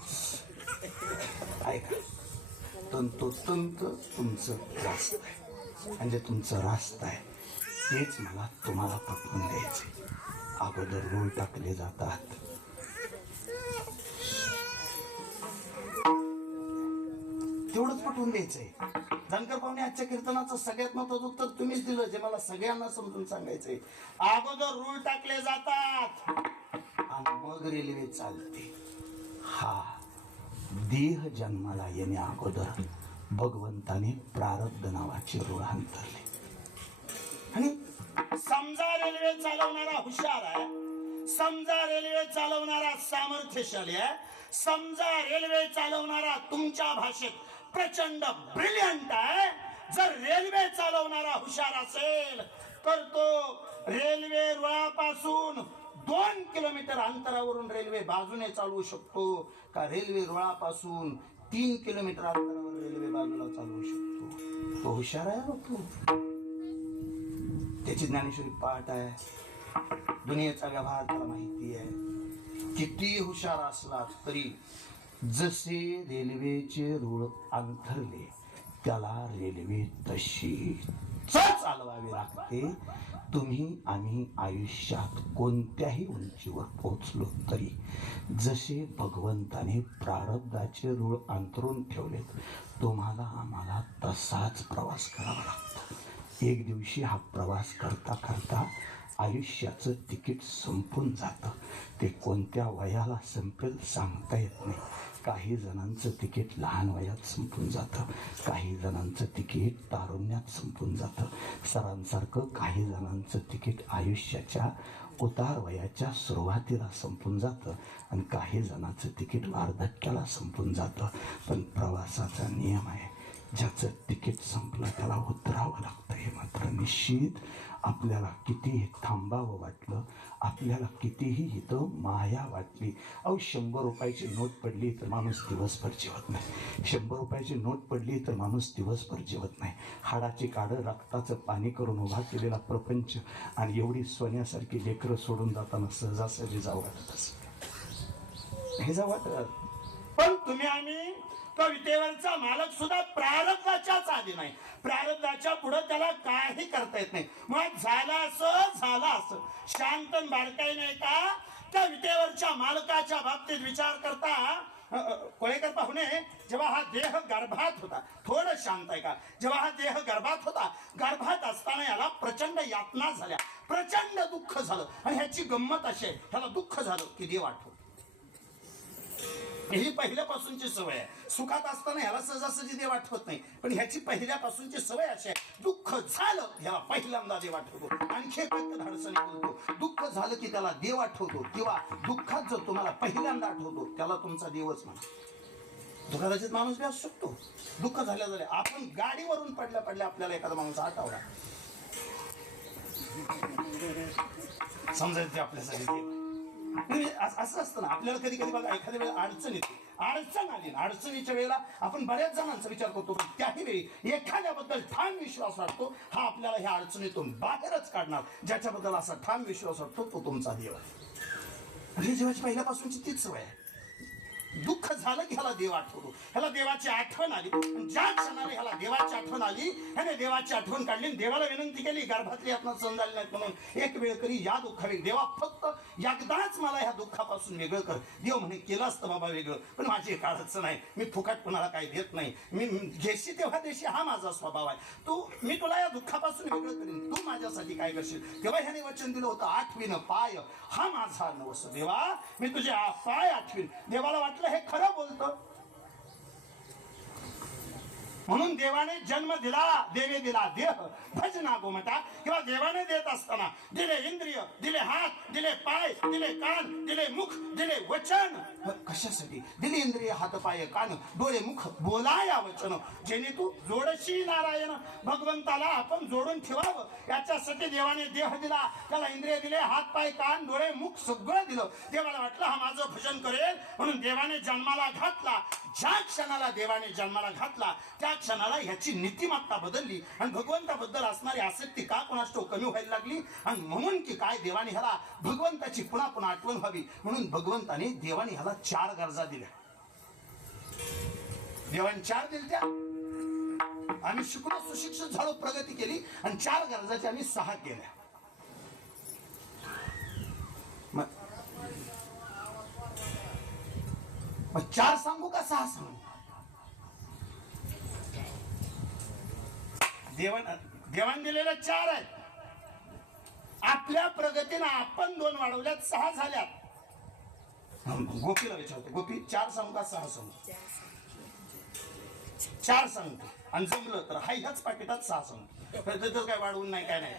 ऐका, तंतोतंत तुमचं रास्त आहे आणि जे तुमचं रास्त आहे तेच मला तुम्हाला पटवून द्यायचे. अगोदर रूळ टाकले जातात, तेवढंच पटवून द्यायचंय. जानकर पाहुणे, आजच्या कीर्तनाचं सगळ्यात महत्वाचं उत्तर तुम्हीच दिलं, जे मला सगळ्यांना समजून सांगायचंय. अगोदर रूळ टाकले जातात आणि मग रेल्वे चालते. हा देह जन्माला येण्या अगोदर भगवंताने प्रारब्ध नावाचे रूळ अंतरले. आणि समजा रेल्वे चालवणारा हुशार आहे, समजा रेल्वे चालवणारा सामर्थ्यशाली आहे, समजा रेल्वे चालवणारा तुमच्या भाषेत प्रचंड ब्रिलियंट आहे. जर रेल्वे चालवणारा हुशार असेल तर तो रेल्वे रुळापासून 2 किलोमीटर अंतरावरून रेल्वे बाजूने चालवू शकतो का रेल्वे रुळापासून 3 किलोमीटर अंतरावर रेल्वे बाजूला चालवू शकतो? तो हुशार आहे बापू. त्याची ज्ञानेश्वरी पाठ आहे, दुनियेचा व्यवहार त्याला माहिती आहे. किती हुशार असला तरी जसे रेल्वेचे रूळ अंतरले त्याला रेल्वे तशी चालवावी लागते. तुम्ही आम्ही आयुष्यात कोणत्याही उंचीवर पोहोचलो तरी जसे भगवंताने प्रारब्धाचे रूळ अंतरून ठेवलेत तुम्हाला आम्हाला तसाच प्रवास करावा लागतो. एक दिवशी हा प्रवास करता करता आयुष्याचं तिकीट संपून जातं. ते कोणत्या वयाला संपेल सांगता येत नाही. काही जणांचं तिकीट लहान वयात संपून जातं, काही जणांचं तिकीट तारुण्यात संपून जातं. सरांसारखं काही जणांचं तिकीट आयुष्याच्या उतार वयाच्या सुरुवातीला संपून जातं आणि काही जणांचं तिकीट वार्धक्याला संपून जातं. पण प्रवासाचा नियम आहे, ज्याचं तिकीट संपलं त्याला उतरावं लागतं. हे मात्र निश्चित. आपल्याला कितीही थांबावं वाटलं, आपल्याला कितीही इथं माया वाटली. 100 रुपयाची नोट पडली तर माणूस दिवसभर जेवत नाही. 100 रुपयाची नोट पडली तर माणूस दिवसभर जेवत नाही. हाडाची काढं रक्ताचं पाणी करून उभा केलेला प्रपंच आणि एवढी सोन्यासारखी लेकरं सोडून जाताना सहजासहजी जावं वाटत असं हे जावं वाटत. पण तुम्ही आम्ही कवितेवरचा मालक सुद्धा प्रारब्धाच्याच आधी नाही. प्रारब्धाच्या पुढे त्याला काही करता येत नाही. मग झाला असं शांत बारकाई नाही का कवितेवरच्या मालकाच्या बाबतीत विचार करता. कोळेकर पाहुणे, जेव्हा हा देह गर्भात होता, थोडं शांत आहे का, जेव्हा हा देह गर्भात होता, गर्भात असताना याला प्रचंड यातना झाल्या, प्रचंड दुःख झालं. आणि ह्याची गंमत अशी आहे, ह्याला दुःख झालं की देव आठवतो. ही पहिल्यापासूनची सवय आहे. सुखात असताना ह्याला सहजासहजी देव आठवत नाही, पण ह्याची पहिल्यापासूनची सवय अशी आहे, दुःख झालं ह्याला पहिल्यांदा देव आठवतो. आणखी एक धाडसाने बोलतो, दुःख झालं की त्याला देव आठवतो. किंवा दुःखात जर तुम्हाला पहिल्यांदा आठवतो त्याला तुमचा देवच म्हणा. दुःखाचा माणूस बी असू शकतो. दुःख झाल्या झाल्या आपण गाडीवरून पडल्या आपल्याला एखादा माणूस आठवला, समजायचं आपल्यासाठी देव. असं असतं ना, आपल्याला कधी कधी बघा एखाद्या वेळेला अडचण येते, अडचण आली, अडचणीच्या वेळेला आपण बऱ्याच जणांचा विचार करतो, पण त्याही वेळी एखाद्याबद्दल ठाम विश्वास वाटतो, हा आपल्याला ह्या अडचणीतून बाहेरच काढणार. ज्याच्याबद्दल असा ठाम विश्वास वाटतो तो तुमचा देव आहे. ही देवाची पहिल्यापासूनची तीच सवय आहे. दुःख झालं की ह्याला देव आठवतो, ह्याला देवाची आठवण आली. ज्या क्षणाला ह्याला देवाची आठवण आली, ह्याने देवाची आठवण काढली, देवाला विनंती केली, गर्भातली यातना सहन झाली नाहीत म्हणून एक वेळ करी या दुःखावे देवा फक्त एकदाच मला ह्या दुःखापासून वेगळं कर. देव म्हणे केलं असतं बाबा वेगळं, पण माझी एक अडचण आहे, मी फुकट कोणाला काही देत नाही, मी घेशी तेव्हा देशी, हा माझा स्वभाव आहे. मी तुला या दुःखापासून वेगळं करीन, तू माझ्यासाठी काय करशील. तेव्हा ह्याने वचन दिलं होतं, आठवीन पाय हा माझा नवस. देवा मी तुझे पाय आठवीन. देवाला वाटलं हे खरं बोलतो, म्हणून देवाने जन्म दिला, देवे दिला देह भजना गोमटा. किंवा देवाने देत असताना दिले इंद्रिय, दिले हात, दिले पाय, दिले कान, दिले मुख, दिले वचन. कशासाठी दिले इंद्रिय, हात, पाय, कान, डोळे, मुख, बोलाया वचन. जेणे तू जोडशी नारायण, भगवंताला आपण जोडून ठेवावं याच्यासाठी देवाने देह दिला, त्याला इंद्रिय दिले, हात, पाय, कान, डोळे, मुख सगळं दिलं. देवाला वाटलं हा माझं भजन करेल, म्हणून देवाने जन्माला घातला. ज्या क्षणाला देवाने जन्माला घातला त्या क्षणाला ह्याची नीतिमत्ता बदलली आणि भगवंताबद्दल असणारी आसक्ती का कोणाष्टो कमी व्हायला लागली. आणि म्हणून की काय देवाने ह्याला भगवंताची पुन्हा पुन्हा आठवण व्हावी म्हणून भगवंताने देवाने ह्याला 4 गरजा दिल्या. देवाने 4 दिल्या. आम्ही शिकलो, सुशिक्षित झालो, प्रगती केली आणि 4 गरजाच्या आम्ही 6 केल्या. मग 4 सांगू का 6 सांगू. देवान दिलेल्या 4 आहेत. आपल्या प्रगतीनं आपण 2 वाढवल्यात, 6 झाल्यात. गोपीला विचारतो, गोपी 4 सांगू का 6 सांगू. 4 सांगतो आणि जमलं तर हाय ह्याच पाकिटात 6 सांगतो. त्याचं काय वाढवून नाही, काय नाही.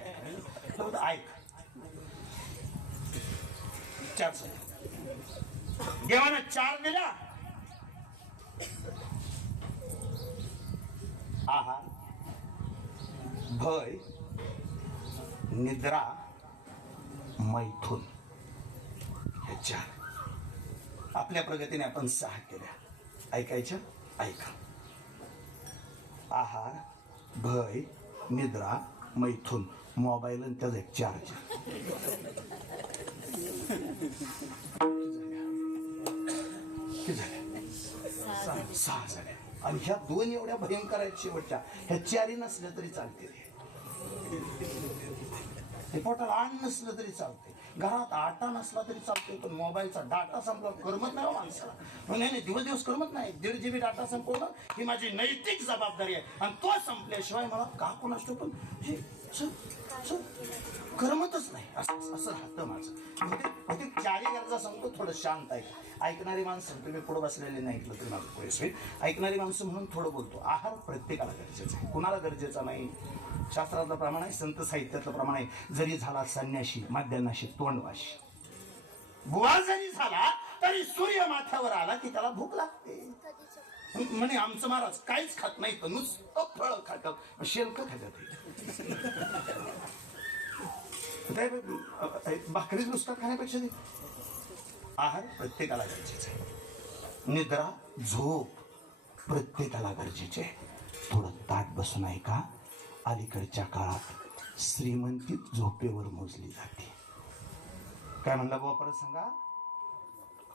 ऐक 4 सांगतो. देवानं 4 दिल्या. आहार, भय, निद्रा, मैथुन, हे 4. आपल्या प्रगतीने आपण 6 केल्या. ऐकायच्या, ऐका. आहार, भय, निद्रा, मैथुन, मोबाईल आणि त्याचा एक 4. किती झाल्या? 6 झाल्या. आणि ह्या 2 एवढ्या भयंकर आहेत शेवटच्या. ह्या 4 नसल्या तरी चालते. ते पोटाला अन्न नसलं तरी चालते, घरात आटा नसला तरी चालते, पण मोबाईलचा डाटा संपला करमत नाही हो माणसाला. नाही दिवस करमत नाही. 1.5 GB डाटा संपवणं ही माझी नैतिक जबाबदारी आहे, आणि तो संपल्याशिवाय मला का कोण असतो पण हे करमतच नाही. असं राहतं माझं. म्हणजे 4 गरजा सांगतो, थोडं शांत आहे. ऐकणारी माणसं, तुम्ही पुढे बसलेले नाही ऐकलं तरी माझं पुरेस होईल. ऐकणारी माणसं म्हणून थोडं बोलतो. आहार प्रत्येकाला गरजेचा आहे, कुणाला गरजेचा नाही. शास्त्रातलं प्रमाण आहे, संत साहित्यातलं प्रमाण आहे. जरी झाला संन्याशी माध्यान्नाशी तोंडवाशी, बुवा जरी झाला तरी सूर्य माथ्यावर आला की त्याला भूक लागते. म्हणे आमचं महाराज काहीच खात नाही, तर नुसतं फळ खातात, शेलक खातात. भाकरीच नुसतं खाण्यापेक्षा आहार प्रत्येकाला गरजेचा आहे. निद्रा झोप प्रत्येकाला गरजेचे आहे. थोडं ताट बसून आहे का, अलीकडच्या काळात श्रीमंती झोपेवर मोजली जाते. काय म्हणला बाबा परत सांगा.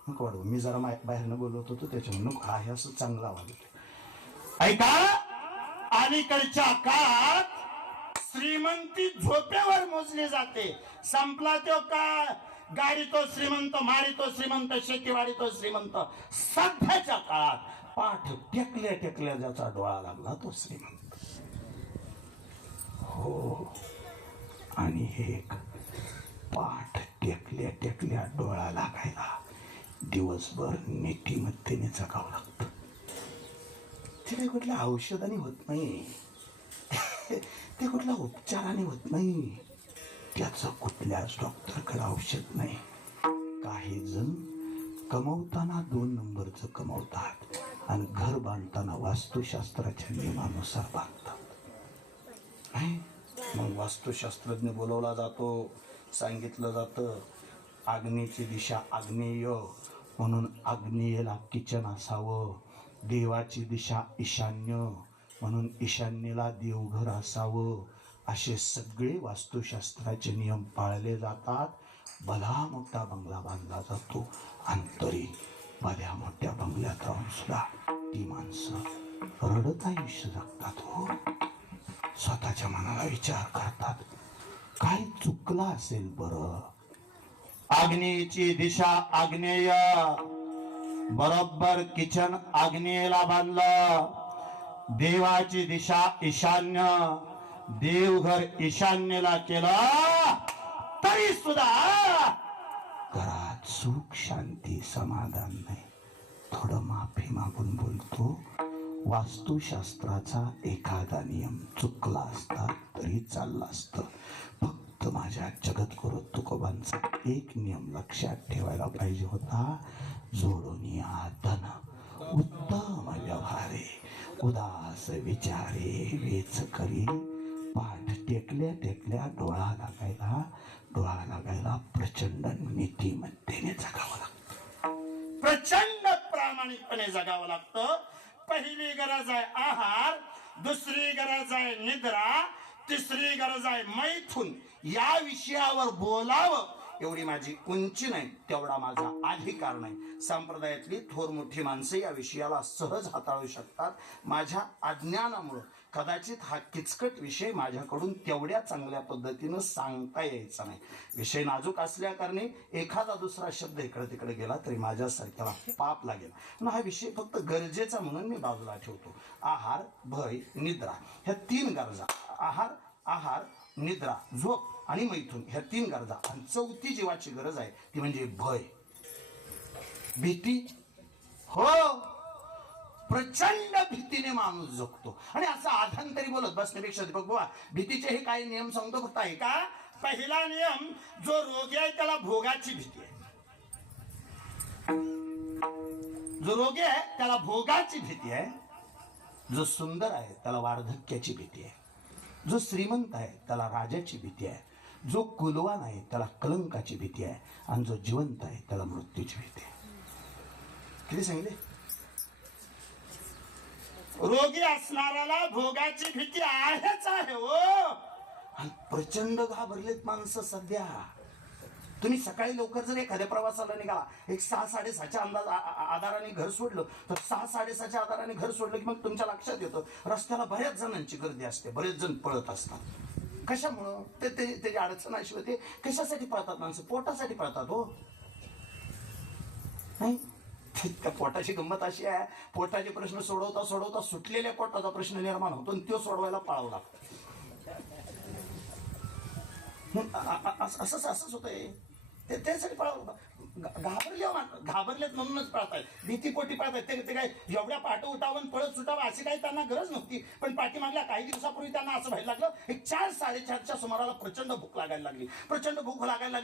नको वाढवू, मी जरा बाहेरनं बोलवत होतो त्याच्यामुळे नको. आहे असं चांगला आवाज येतोय. ऐका, अलीकडच्या काळात श्रीमंती झोपेवर मोजली जाते. संपला तो का गाडी तो श्रीमंत, माडी तो श्रीमंत, शेतीवाडी तो श्रीमंत. सध्याच्या काळात पाठ टेकल्या ज्याचा डोळा लागला तो श्रीमंत. हो, आणि एक पाठ टेकल्या डोळा लागायला दिवसभर नीतिमत्तेने जगावं लागतं. ते काही कुठल्या औषधाने होत नाही, ते कुठल्या उपचाराने होत नाही, त्याचं कुठल्याच डॉक्टरकडे औषध नाही. काही जण कमवताना 2 नंबरचं कमवतात आणि घर बांधताना वास्तुशास्त्राच्या नियमानुसार बांधतात. नाही, मग वास्तुशास्त्रज्ञ बोलवला जातो, सांगितलं जातं आग्नेयची दिशा आग्नेय म्हणून आग्नेयला किचन असावं, देवाची दिशा ईशान्य म्हणून ईशान्येला देवघर असावं. असे सगळे वास्तुशास्त्राचे नियम पाळले जातात. भला मोठा बंगला बांधला जातो, अंतरी भल्या मोठ्या बंगल्यात राहून सुद्धा ती माणसं रडत आयुष्य जगतात. हो, स्वतःच्या मनाला विचार करतात, काय चुकलं असेल बरं. आग्नेयची दिशा आग्नेय, बरोबर किचन आग्नेयला बांधलं. देवाची दिशा ईशान्य, देवघर ईशान्येला केलं, तरी सुद्धा घरात सुख शांती समाधान नाही. थोडं माफी मागून बोलतो, वास्तुशास्त्राचा एखादा नियम चुकला असता तरी चालला असतं. फक्त माझ्या जगद्गुरु तुकोबांचा एक नियम लक्षात ठेवायला पाहिजे होता, जोडोनिया धन उत्तम व्यवहारे, उदास विचारे वेच करी. पाठ टेकल्या डोळा लागायला प्रचंड नीतिमत्तेने जगावं लागतं, प्रचंड प्रामाणिकपणे जगावं लागतं. पहिली गरज आहे आहार, दुसरी गरज आहे निद्रा, तिसरी गरज आहे मैथुन. या विषयावर बोलावं एवढी माझी उंची नाही, तेवढा माझा अधिकार नाही. संप्रदायातली थोर मोठी माणसं या विषयाला सहज हाताळू शकतात. माझ्या अज्ञानामुळं कदाचित हा किचकट विषय माझ्याकडून तेवढ्या चांगल्या पद्धतीनं सांगता यायचा नाही. विषय नाजूक असल्या कारणे एखादा दुसरा शब्द इकडे तिकडे गेला तरी माझ्यासारख्याला पाप लागेल. पण हा विषय फक्त गरजेचा म्हणून मी बाजूला ठेवतो. आहार, भय, निद्रा ह्या 3 गरजा, आहार, निद्रा, झोप आणि मैथुन ह्या 3 गरजा. आणि 4थी जीवाची गरज आहे ती म्हणजे भय, भीती. हो, प्रचंड भीतीने माणूस जगतो. आणि असं आधांतरी बोलत बसण्यापेक्षा दीपक बुवा भीतीचे हे काही नियम सांगतो फक्त आहे का. पहिला नियम, जो रोगी आहे त्याला भोगाची भीती आहे. जो रोगी आहे त्याला भोगाची भीती आहे. जो सुंदर आहे त्याला वार्धक्याची भीती आहे. जो श्रीमंत आहे त्याला राजाची भीती आहे. जो कुलवान आहे त्याला कलंकाची भीती आहे. आणि जो जिवंत आहे त्याला मृत्यूची भीती आहे. किती सांगितले. रोगी असणाऱ्याला भोगाची भीती आहेच आहे. हो, आणि प्रचंड घाबरलेत माणसं सध्या. तुम्ही सकाळी लवकर जर एखाद्या प्रवासाला निघाला, एक 6-6:30च्या आधाराने घर सोडलं तर 6-6:30च्या आधाराने घर सोडलं की मग तुमच्या लक्षात येतं रस्त्याला बऱ्याच जणांची गर्दी असते, बरेच जण पळत असतात. कशामुळं त्याची अडचण अशी होते. कशासाठी पळतात माणसं? पोटासाठी पळतात हो. नाही, त्या पोटाची गंमत अशी आहे, पोटाचे प्रश्न सोडवता सोडवता सुटलेल्या पोटाचा प्रश्न निर्माण होतो आणि तो सोडवायला पळावं लागतं. असंच होतंय. त्यासाठी पळावं. घाबरलेत म्हणूनच पळतायत, भीतीपोटी पळतायत. ते काय एवढ्या पाठ उठावं पळत सुटावं अशी काही त्यांना गरज नव्हती. पण पाठीमागल्या काही दिवसापूर्वी त्यांना असं व्हायला लागलं, एक 4-4:30च्या सुमाराला प्रचंड भूक लागायला लागली.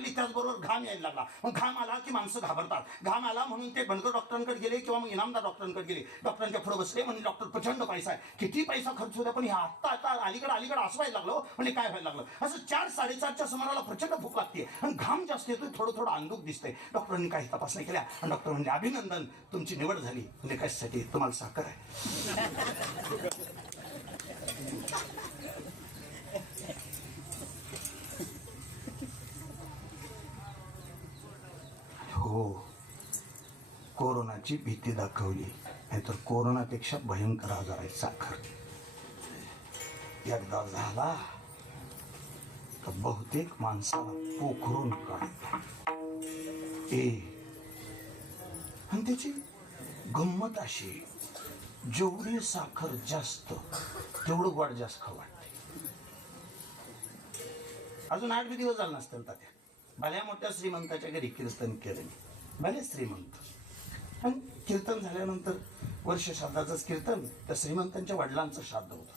त्याचबरोबर घाम यायला लागला. मग घाम आला की माणसं घाबरतात. घाम आला म्हणून ते बनकर डॉक्टरांकडे गेले किंवा मग इनामदार डॉक्टरांकडे गेले. डॉक्टरांच्या पुढे बसले. म्हणजे डॉक्टर प्रचंड पैसा आहे, किती पैसा खर्च होता, पण आता अलीकडे असं व्हायला लागलं. म्हणजे काय व्हायला लागलं, असं 4-4:30च्या सुमाराला प्रचंड भूक लागते आणि घाम जास्त येतोय, थोडं अंधुक दिसतंय. डॉक्टरांनी काही तपासणी केल्या आणि डॉक्टर म्हणजे अभिनंदन, तुमची निवड झाली. म्हणजे कशासाठी? तुम्हाला साखर आहे. हो, कोरोनाची भीती दाखवली, नाहीतर कोरोनापेक्षा भयंकर आजार आहे साखर. एकदा झाला तर बहुतेक माणसाला पोखरून काढतो. आणि त्याची गंमत अशी, जेवढी साखर जास्त तेवढं गोड जास्त खाऊ वाटते. अजून 8 दिवस झाले नसतील तात्या, भल्या मोठ्या श्रीमंताच्या घरी कीर्तन केलं. भले श्रीमंत, आणि कीर्तन झाल्यानंतर वर्ष श्राद्धाचंच कीर्तन, त्या श्रीमंतांच्या वडिलांचं श्राद्ध होतं.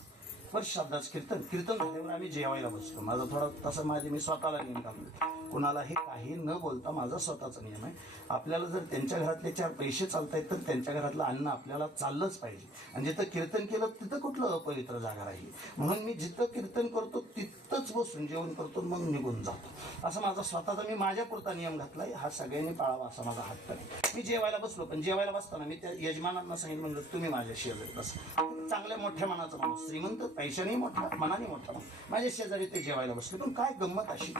वर्ष श्राद्धाचं कीर्तन झाल्यावर आम्ही जेवायला बसलो. माझा थोडा तसं मी स्वतःला नियम घालून, कुणालाही काही न बोलता माझा स्वतःचा नियम आहे. आपल्याला जर त्यांच्या घरातले 4 पैसे चालतायत तर त्यांच्या घरातलं अन्न आपल्याला चाललंच पाहिजे. आणि जिथं कीर्तन केलं तिथं कुठलं अपवित्र जागा राहील. म्हणून मी जिथं कीर्तन करतो तिथंच बसून जेवण करतो, मग निघून जातो. असा माझा स्वतःचा मी माझ्या पुरता नियम घातलाय. हा सगळ्यांनी पाळावा असा माझा हट्ट नाही. मी जेवायला बसलो, पण जेवायला बसताना मी त्या यजमानांना सांगितलं, म्हणलं तुम्ही माझ्या शेजारी बसा. चांगल्या मोठ्या मनाचा माणूस, श्रीमंत, पैशाने मोठा, मनाने मोठा माणूस, माझ्या शेजारी ते जेवायला बसले. पण काय गंमत अशी,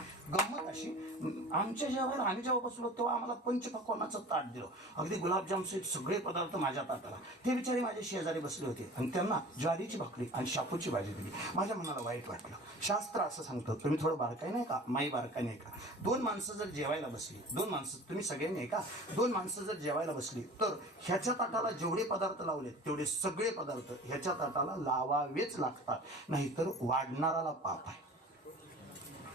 आमच्या जेवायला आम्ही जेव्हा बसलो तेव्हा आम्हाला पंचपक्वान्नाचं ताट दिलं. अगदी गुलाबजाम सहित सगळे पदार्थ माझ्या ताटाला. ते बिचारे माझ्या शेजारी बसले होते आणि त्यांना ज्वारीची भाकरी आणि शापूची भाजी दिली. माझ्या मनाला वाईट वाटलं. शास्त्र असं सांगतं, तुम्ही थोडं बारकाई नाही का, माई बारकाई नाही का, 2 माणसं जर जेवायला बसली, 2 माणसं, तुम्ही सगळ्यांनी आहे का, 2 माणसं जर जेवायला बसली तर ह्याच्या ताटाला जेवढे पदार्थ लावले तेवढे सगळे पदार्थ ह्याच्या ताटाला लावावेच लागतात, नाहीतर वाढणाराला पाप आहे.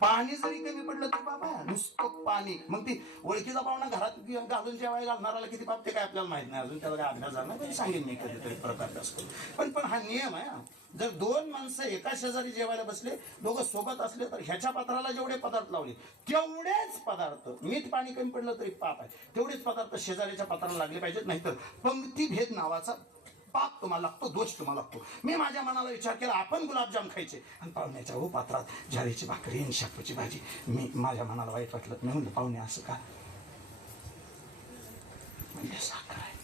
पाणी जरी कमी पडलं तरी पाप आहे, नुसतं पाणी. मग ती ओळखीचा पाहुणा घरात घालून जेवायला घालणाराला किती पाप ते काय आपल्याला माहित नाही. अजून त्याला काय अभ्यास झाला नाही, सांगेन मी कधीतरी परत अभ्यास करून. पण हा नियम आहे. जर 2 माणसं एका शेजारी जेवायला बसले, दोघं सोबत असले, तर ह्याच्या पात्राला जेवढे पदार्थ लावले तेवढेच पदार्थ, मीठ पाणी कमी पडलं तरी पाप आहे, तेवढेच पदार्थ शेजारीच्या पात्राला लागले पाहिजेत. नाहीतर पंक्तीभेद नावाचा पाप तुम्हाला लागतो, दोष तुम्हाला लागतो. मी माझ्या मनाला विचार केला, आपण गुलाबजाम खायचे आणि पाहुण्याच्या पात्रात ज्वारीची भाकरी आणि शापूची भाजी. माझ्या मनाला वाईट वाटलं. मी म्हणलं, पाहुणे असं का, म्हणजे साखर आहे.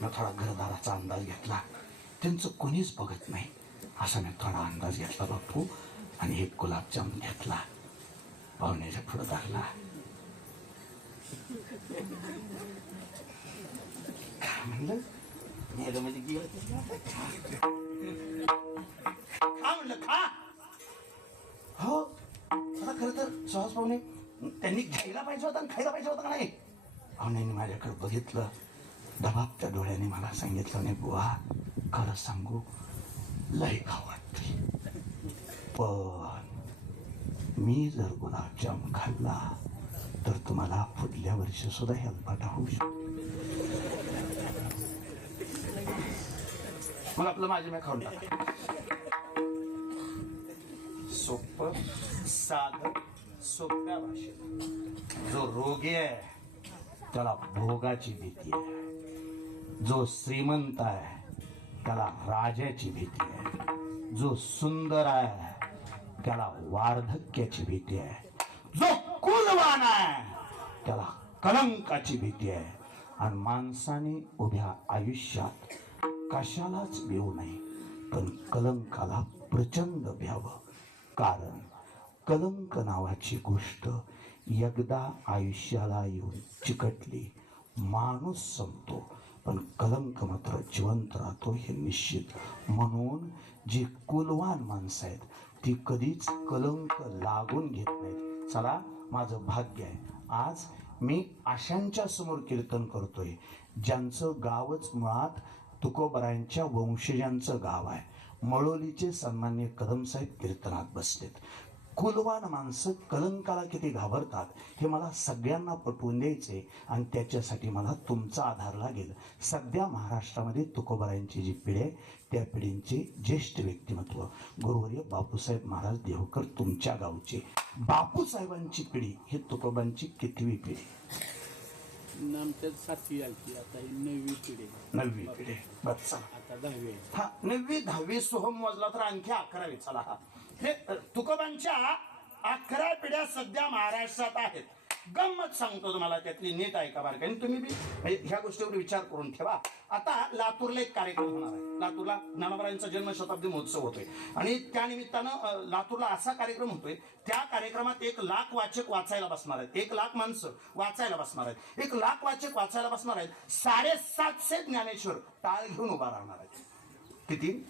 मग थोडा घरदाराचा अंदाज घेतला. त्यांचं कोणीच बघत नाही असा मी थोडा अंदाज घेतला बापू, आणि 1 गुलाबजाम घेतला, पाहुण्याच्या पुढे टाकला. काय म्हणलं, खा म्हणलं, खा. हो, आता खरं तर सहज पाहुणे त्यांनी घ्यायला पाहिजे होता आणि खायला पाहिजे होता का नाही. पाहुण्यांनी माझ्याकडे बघितलं, दबाबत्या डोळ्याने मला सांगितलं, नाही बुवा खरं सांगू, लय खाऊ वाटते, पण मी जर गुलाबजाम खाल्ला तर तुम्हाला पुढल्या वर्षी सुद्धा हेलपाटा होऊ शकतो. मग आपलं माझे मी खाऊन टाका. सोपं साधं सोप्या भाषेत. जो रोगी आहे त्याला भोगाची भीती आहे, जो श्रीमंत आहे त्याला राजाची भीती आहे, जो सुंदर आहे त्याला वार्धक्याची भीती आहे, जो कुलवान आहे त्याला कलंकाची भीती आहे. आणि माणसाने उभ्या आयुष्यात कशालाच भिवू नये, पण कलंकाला प्रचंड भ्यावं. कारण कलंक नावाची गोष्ट एकदा आयुष्याला येऊन चिकटली, माणूस संपतो, पण कलंक मात्र जिवंत राहतो, हे निश्चित. म्हणून जी कुलवान माणसं आहेत ती कधीच कलंक लागून घेत नाहीत. चला, माझं भाग्य आहे आज मी अशांच्या समोर कीर्तन करतोय ज्यांचं गावच मुळात तुकोबरायांच्या वंशजांचं गाव आहे. मळोलीचे सन्मान्य कदम साहेब कीर्तनात बसलेत. कुलवान माणसं कलंकाला किती घाबरतात हे मला सगळ्यांना पटवून द्यायचे आणि त्याच्यासाठी मला तुमचा आधार लागेल. सध्या महाराष्ट्रामध्ये तुकोबरायांची जी पिढी आहे त्या पिढींचे ज्येष्ठ व्यक्तिमत्व गुरुवर्य बापूसाहेब महाराज देवकर तुमच्या गावचे. बापूसाहेबांची पिढी ही तुकोबांची कितवी पिढी? आमच्यात 7वी आली, आता ही 9वी पिढी. 9वी पिढी. बरं, चला. आता 10वी आहे. हा, 9वी 10वी सोहम मोजला तर आणखी 11वी. चला, हा हे तुकोबांच्या 11 पिढ्या सध्या महाराष्ट्रात आहेत. गंमत सांगतो तुम्हाला, त्यातली नीट ऐका बरं का. आणि तुम्ही बी ह्या गोष्टीवर विचार करून ठेवा. आता लातूरला एक कार्यक्रम होणार आहे. लातूरला ज्ञानोबारायांचा जन्मशताब्दी महोत्सव होतोय आणि त्यानिमित्तानं लातूरला असा कार्यक्रम होतोय. त्या कार्यक्रमात 1 लाख वाचक वाचायला बसणार आहेत. 1 लाख माणसं वाचायला बसणार आहेत. 1 लाख वाचक वाचायला बसणार आहेत. 750 ज्ञानेश्वर टाळ घेऊन उभा राहणार आहेत. किती?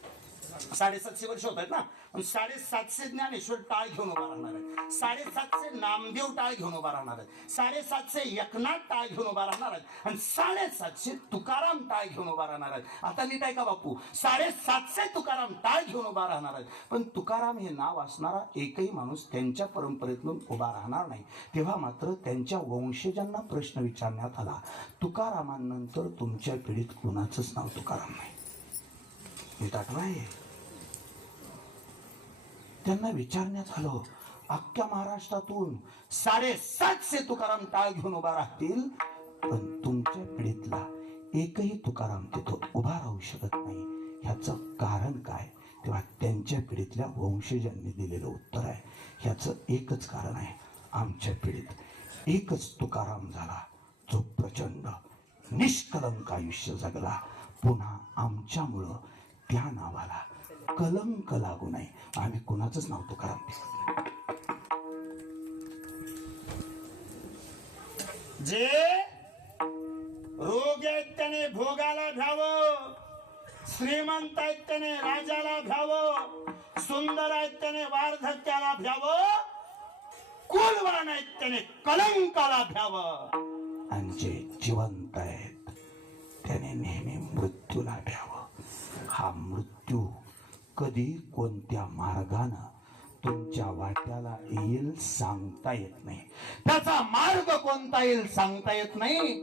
750 वर्ष होत आहेत ना. 750 ज्ञानेश्वर टाळ घेऊन उभा राहणार आहेत. 750 नामदेव टाळ घेऊन उभा राहणार आहेत. 750 एकनाथ टाळ घेऊन उभा राहणार आहेत आणि 750 तुकाराम टाळ घेऊन उभा राहणार आहेत. आता नीट आहे का बापू? 750 तुकाराम टाळ घेऊन उभा राहणार आहेत. पण तुकाराम हे नाव असणारा एकही माणूस त्यांच्या परंपरेतून उभा राहणार नाही. तेव्हा मात्र त्यांच्या वंशजांना प्रश्न विचारण्यात आला, तुकारामांनंतर तुमच्या पिढीत कुणाचंच नाव तुकाराम नाही. नीट आठवाय. त्यांना विचारण्यात आलं, अख्ख्या महाराष्ट्रातून 750 तुकाराम टाळ घेऊन उभा राहतील पण तुमच्या पिढीतला एकही तुकाराम तिथं उभा राहू शकत नाही. ह्याचं कारण काय? तेव्हा त्यांच्या पिढीतल्या वंशजांनी दिलेलं उत्तर आहे, ह्याचं एकच कारण आहे. आमच्या पिढीत एकच तुकाराम झाला जो प्रचंड निष्कलंक आयुष्य जगला. पुन्हा आमच्यामुळं त्या नावाला कलंक लागू नये. आम्ही कुणाचंच नाव तुकाराम ठेवत. जे रोग आहेत त्याने भोगाला भ्यावं, श्रीमंत आहेत त्याने राजाला भ्यावं, सुंदर आहेत त्याने वार्धक्याला भ्यावं, कुलवान आहेत त्याने कलंकाला भ्यावं, आणि जे जिवंत आहेत त्याने नेहमी मृत्यूला भ्यावं. हा मृत्यू कधी कोणत्या मार्गानं तुमच्या वाट्याला येईल सांगता येत नाही. त्याचा मार्ग कोणता येईल सांगता येत नाही.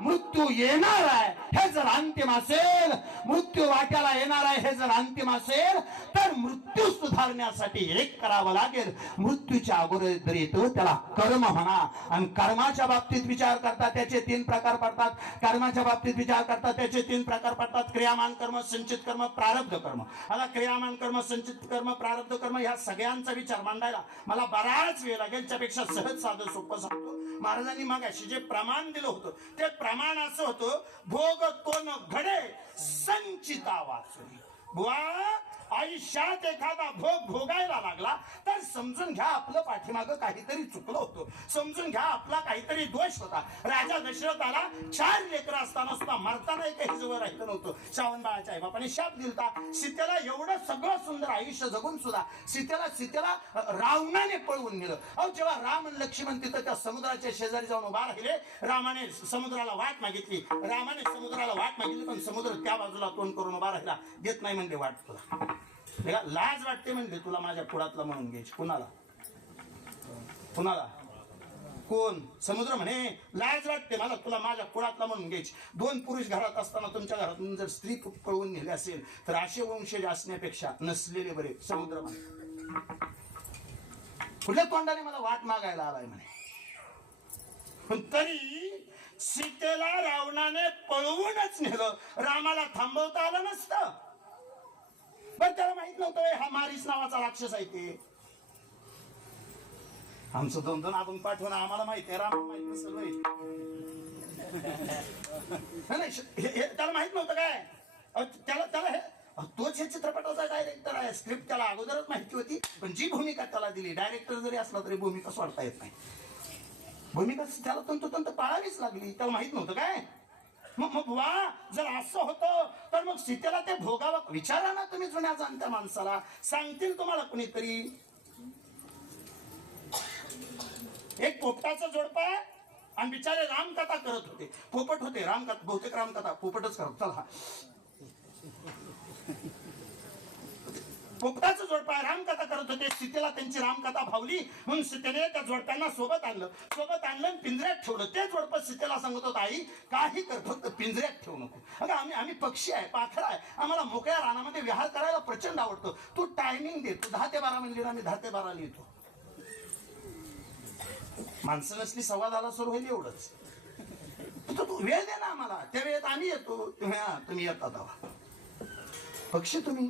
मृत्यू येणार आहे हे जर अंतिम असेल, मृत्यू वाट्याला येणार आहे हे जर अंतिम असेल तर मृत्यू सुधारण्यासाठी एक करावं लागेल. मृत्यूच्या अगोदर येतो त्याला कर्म म्हणा. आणि कर्माच्या बाबतीत विचार करता त्याचे 3 प्रकार पडतात. कर्माच्या बाबतीत विचार करता त्याचे 3 प्रकार पडतात. क्रियामान कर्म, संचित कर्म, प्रारब्ध कर्म. आता क्रियामान कर्म, संचित कर्म, प्रारब्ध कर्म ह्या सगळ्यांचा विचार मांडायला मला बराच वेळ लागेल. त्यापेक्षा सहज साधं सोपं सांगतो. महाराजांनी मागाशी जे प्रमाण दिलं होतं ते प्रमाण असं होतं, भोग कोण घडे संचिता वाचुनी. बुवा, आयुष्यात एखादा भोग भोगायला लागला तर समजून घ्या आपलं पाठीमागं काहीतरी चुकलं होतं. समजून घ्या आपला काहीतरी दोष होता. राजा दशरथाला 4 लेकरं असताना सुद्धा मरताना एकही जवळ राहिलं नव्हतं. श्रावणबाळाच्या आईबापाने शाप दिलता. सीतेला एवढं सगळं सुंदर आयुष्य जगून सुद्धा सीतेला रावणाने पळवून नेलं. अहो, जेव्हा राम आणि लक्ष्मण तिथं त्या समुद्राच्या शेजारी जाऊन उभा राहिले, रामाने समुद्राला वाट मागितली. पण समुद्र त्या बाजूला तोंड करून उभा राहिला. देत नाही म्हणजे वाट तुला. लाज वाटते म्हणजे तुला माझ्या पुढातला म्हणून घ्यायची. कुणाला कोण? समुद्र म्हणे लाज वाटते मला तुला माझ्या पुढातला म्हणून घ्यायची. 2 पुरुष घरात असताना तुमच्या घरातून जर स्त्री पळवून नेली असेल तर असे वंशज असण्यापेक्षा नसलेले बरे. समुद्र म्हणे कुठल्या तोंडाने मला वाट मागायला आलाय म्हणे. पण तरी सीतेला रावणाने पळवूनच नेलं. रामाला थांबवता आलं नसतं. पण त्याला माहित नव्हतं हा मारीस नावाचा राक्षस आहे ते. आमचं 2-2 आपण पाठवून आम्हाला माहिती आहे, राम माहित नसेल. त्याला माहित नव्हतं काय? त्याला तोच हे चित्रपटाचा डायरेक्टर आहे. स्क्रिप्ट त्याला अगोदरच माहिती होती. पण जी भूमिका त्याला दिली, डायरेक्टर जरी असला तरी भूमिका सोडता येत नाही. भूमिका त्याला तंतोतंत पाळावीच लागली. त्याला माहित नव्हतं काय? मग वा, जर असं होतं तर मग सीतेला ते भोगावं. विचारा ना तुम्ही जुन्या जाणत्या माणसाला, सांगतील तुम्हाला कुणीतरी. एक पोपटाचं जोडपं आहे आणि बिचारे रामकथा करत होते. पोपट होते, रामकथा, बहुतेक रामकथा पोपटच करत. चला, पोपटाचं जोडपं आहे, रामकथा करत होते. सीतेला त्यांची रामकथा भावली म्हणून सीतेने त्या जोडप्यांना सोबत आणलं आणि पिंजऱ्यात ठेवलं. ते जोडपं सीतेला सांगत होतं, आई काही कर, फक्त पिंजऱ्यात ठेवू नको. अगं आम्ही पक्षी आहे, पाखर आहे, आम्हाला मोकळ्या रानामध्ये विहार करायला प्रचंड आवडतो. तू टायमिंग दे, तू 10 ते 12 म्हणली ना, मी 10 ते 12 लिहितो. माणसं नसली संवादाला सुरू होईल एवढंच. तू वेळ दे ना आम्हाला, त्या वेळेत आम्ही येतो, तुम्ही येतात. पक्षी तुम्ही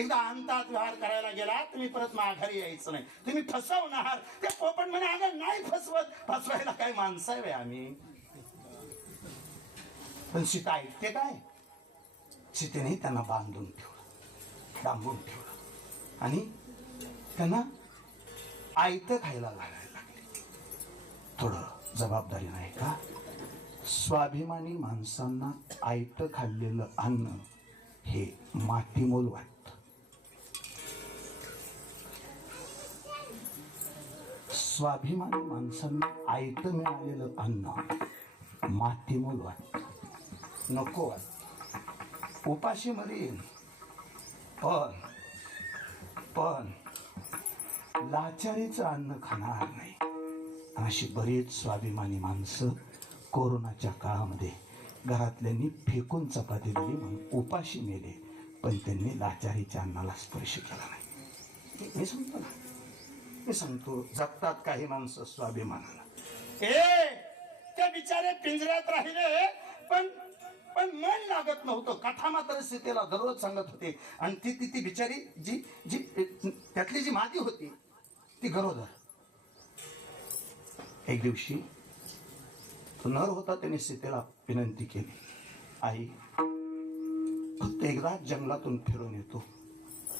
एकदा अंतात विहार करायला गेला, तुम्ही परत माघारी यायचं नाही, तुम्ही फसवणार. ते पोपट म्हणे, अगं नाही फसवत, फसवायला काय माणसं आहे आम्ही. पण सीता ऐकते काय? सीतेने त्यांना बांधून ठेवलं, डांबून ठेवलं आणि त्यांना आयतं खायला घालायला लागले. थोडं जबाबदारी नाही का? स्वाभिमानी माणसांना आयतं खाल्लेलं अन्न हे मातीमोल वाटतं. स्वाभिमानी माणसांना आयतं मिळालेलं अन्न मातीमोल वाटतं, नको वाटत. उपाशी मरीन पण लाचारीचं अन्न खाणार नाही. अशी बरीच स्वाभिमानी माणसं कोरोनाच्या काळामध्ये घरातल्यांनी फेकून चपाती दिली म्हणून उपाशी मेले, पण त्यांनी लाचारीच्या अन्नाला स्पर्श केला नाही. मी सांगतो ना, मी सांगतो, जगतात काही माणसं स्वाभिमानाला. ते बिचारे पिंजऱ्यात राहिले, पण मन लागत नव्हतं. कथा मात्र सीतेला दररोज सांगत होते. आणि ती बिचारी जी त्यातली जी मादी होती ती गरोदर. एक दिवशी तो नर होता, त्याने सीतेला विनंती केली, आई फक्त एकदा जंगलातून फिरून येतो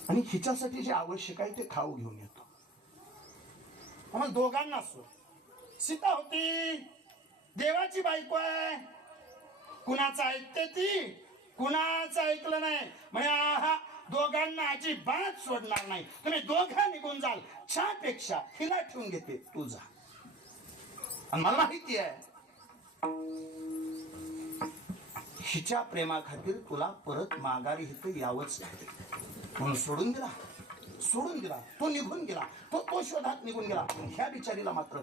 आणि हिच्यासाठी जे आवश्यक आहे ते खाऊ घेऊन येतो. आम्हाला दोघांना सीता होती, देवाची बायको आहे, कुणाचं ऐकते ती, कुणाचं ऐकलं नाही. म्हणजे आहा, दोघांना अजिबात सोडणार नाही. तुम्ही दोघं निघून जाल, चहापेक्षा हिला ठेवून घेते, तू जा. आणि मला माहिती आहे हिच्या प्रेमाखातीर तुला परत माघारी इथं यावंच लागेल, म्हणून सोडून दिला. तो निघून गेला, तो शोधात निघून गेला. ह्या बिचारीला मात्र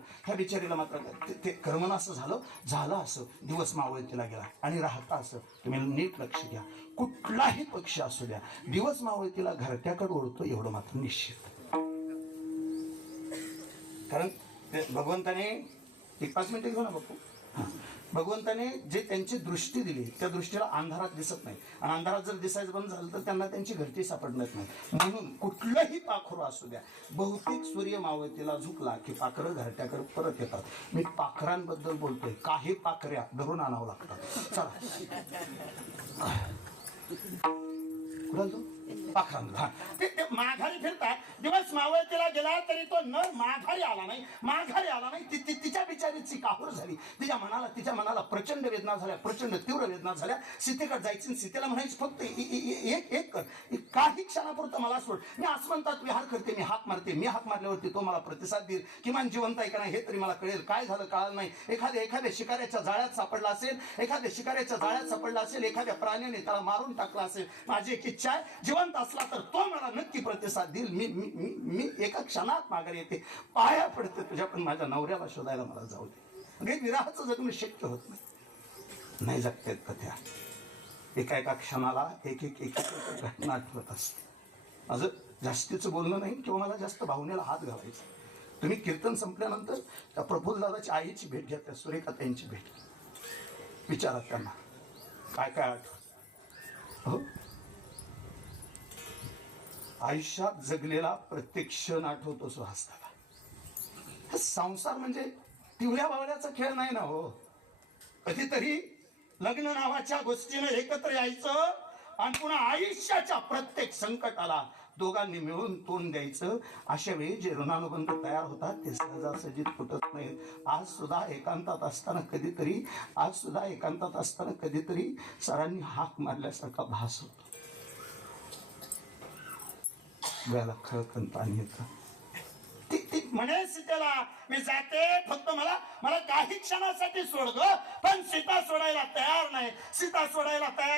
ते कर्मन असं झालं असं. दिवस मावळतीला गेला आणि राहता असं. तुम्ही नीट लक्ष द्या, कुठलाही पक्षी असू द्या, दिवस मावळतीला घरट्याकडे ओढतो एवढं मात्र निश्चित. कारण भगवंताने 1-5 मिनिटं घेऊ ना बापू. भगवंताने जे त्यांची दृष्टी दिली त्या दृष्टीला अंधारात दिसत नाही, आणि अंधारात जर दिसायचं बंद झालं तर त्यांना त्यांची घरटी सापडणार नाही. म्हणून कुठलंही पाखरू असू द्या, बहुतेक सूर्य मावळतीला झुकला की पाखरं घरट्याकडे परत येतात. मी पाखरांबद्दल बोलतोय, काही पाखऱ्या धरून आणावं लागतात. चला कुठं तो पाखरांना ते माघारी फिरतात. दिवस मावळतीला गेला तरी तो नर माघारी आला नाही. तिच्या बिचारीची काहूर झाली. तिच्या मनाला प्रचंड वेदना झाल्या, प्रचंड तीव्र वेदना झाल्या. सीतेकडे जायची, सीतेला म्हणायची फक्त एक कर, काही क्षणापुरतं मला सोड. मी आसमंतात विहार करते, मी हाक मारल्यावरती तो मला प्रतिसाद देईल. किमान जिवंत आहे का नाही हे तरी मला कळेल. काय झालं कळलं नाही. एखाद्या शिकाऱ्याच्या जाळ्यात सापडला असेल, एखाद्या प्राण्याने त्याला मारून टाकला असेल. माझी एक इच्छा आहे, जिवंत असला तर तो मला नक्की प्रतिसाद देईल. मी एका क्षणात माघारी येते, पाया पडते तुझ्या, पण माझ्या नवऱ्याला शोधायला मला जाऊ दे. विराहाचं जगणं शक्य होत नाही जगतेत कथ्या. एका क्षणाला एक घटना आठवत असते. माझं जास्तीचं बोलणं नाही किंवा मला जास्त भावनेला हात घालायचा. तुम्ही कीर्तन संपल्यानंतर त्या प्रफुल्लदादाची आईची भेट घ्या, त्या सुरेखाताईंची भेट. विचारा त्यांना काय आठवत. हो, आयुष्यात जगलेला प्रत्येक क्षण आठवतो सुहासदाला. संसार म्हणजे टिवल्या बावल्याचा खेळ नाही ना हो. कधीतरी लग्न नावाच्या गोष्टीनं एकत्र यायचं आणि पुन्हा आयुष्याच्या प्रत्येक संकटाला दोघांनी मिळून तोंड द्यायचं. अशा वेळी जे ऋणानुबंध तयार होतात ते सहजासहजी फुटत नाहीत. आज सुद्धा एकांतात असताना कधीतरी सरांनी हाक मारल्यासारखा भास होतो. डोळ्याला खळखळ पाणी येतं. ती म्हणे सीतेला, मी जाते, फक्त मला काही क्षणासाठी सोड ग. पण सीता सोडायला तयार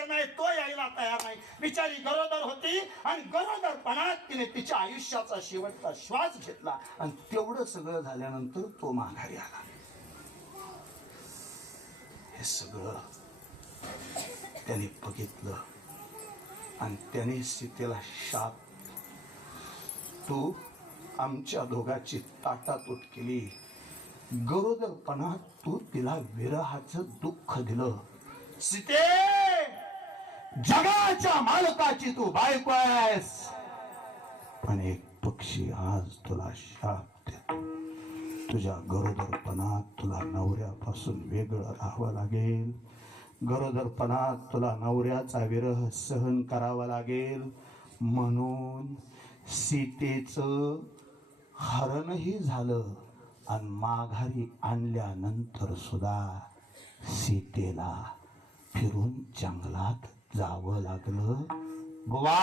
नाही. तो यायला तयार नाही. बिचारी गरोदर होती आणि गरोदरपणात तिने तिच्या आयुष्याचा शेवटचा श्वास घेतला. आणि तेवढं सगळं झाल्यानंतर तो माघारी आला. हे सगळं त्याने बघितलं आणि त्याने सीतेला शाप, तू आमच्या दोघांची ताटातूट केली. गरोदरपणात तू तिला विरहाचं दुःख दिलं. सीते, जगाच्या मालकाची तू बायको आहेस, पण एक पक्षी आज तुला शाप देतो. तुझ्या गरोदरपणात तुला नवऱ्यापासून वेगळं राहावं लागेल. गरोदरपणात तुला नवऱ्याचा विरह सहन करावा लागेल. म्हणून सीतेचं हरणही झालं आणि माघारी आणल्यानंतर सुद्धा सीतेला फिरून जंगलात जावं लागलं. बुवा,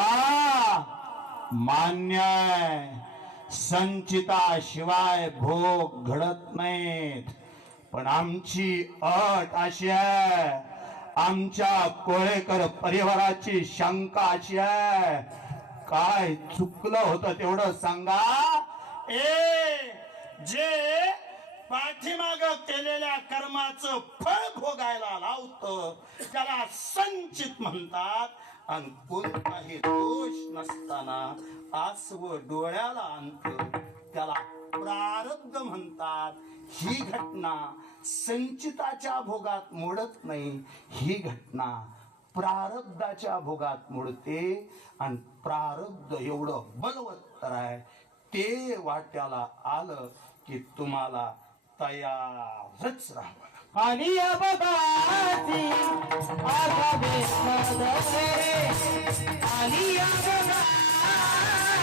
मान्य आहे, संचिताशिवाय भोग घडत नाहीत, पण आमची अट अशी आहे, आमच्या कोळेकर परिवाराची शंका अशी आहे, काय चुकलं होतं तेवढं सांगा. जे पाठीमाग केलेल्या कर्माचं फळ भोगायला लावतं त्याला संचित म्हणतात. आणि कोणताही दोष नसताना आसव डोळ्याला आणतं त्याला प्रारब्ध म्हणतात. ही घटना संचिताच्या भोगात मोडत नाही, ही घटना प्रारब्धाच्या भोगात मोडते. आणि प्रारब्ध एवढं बलवत्तर आहे, ते वाट्याला आलं की तुम्हाला तयारच राहावं. आणि अबदाची आगामी सदरे, आणि अबदाची आगामी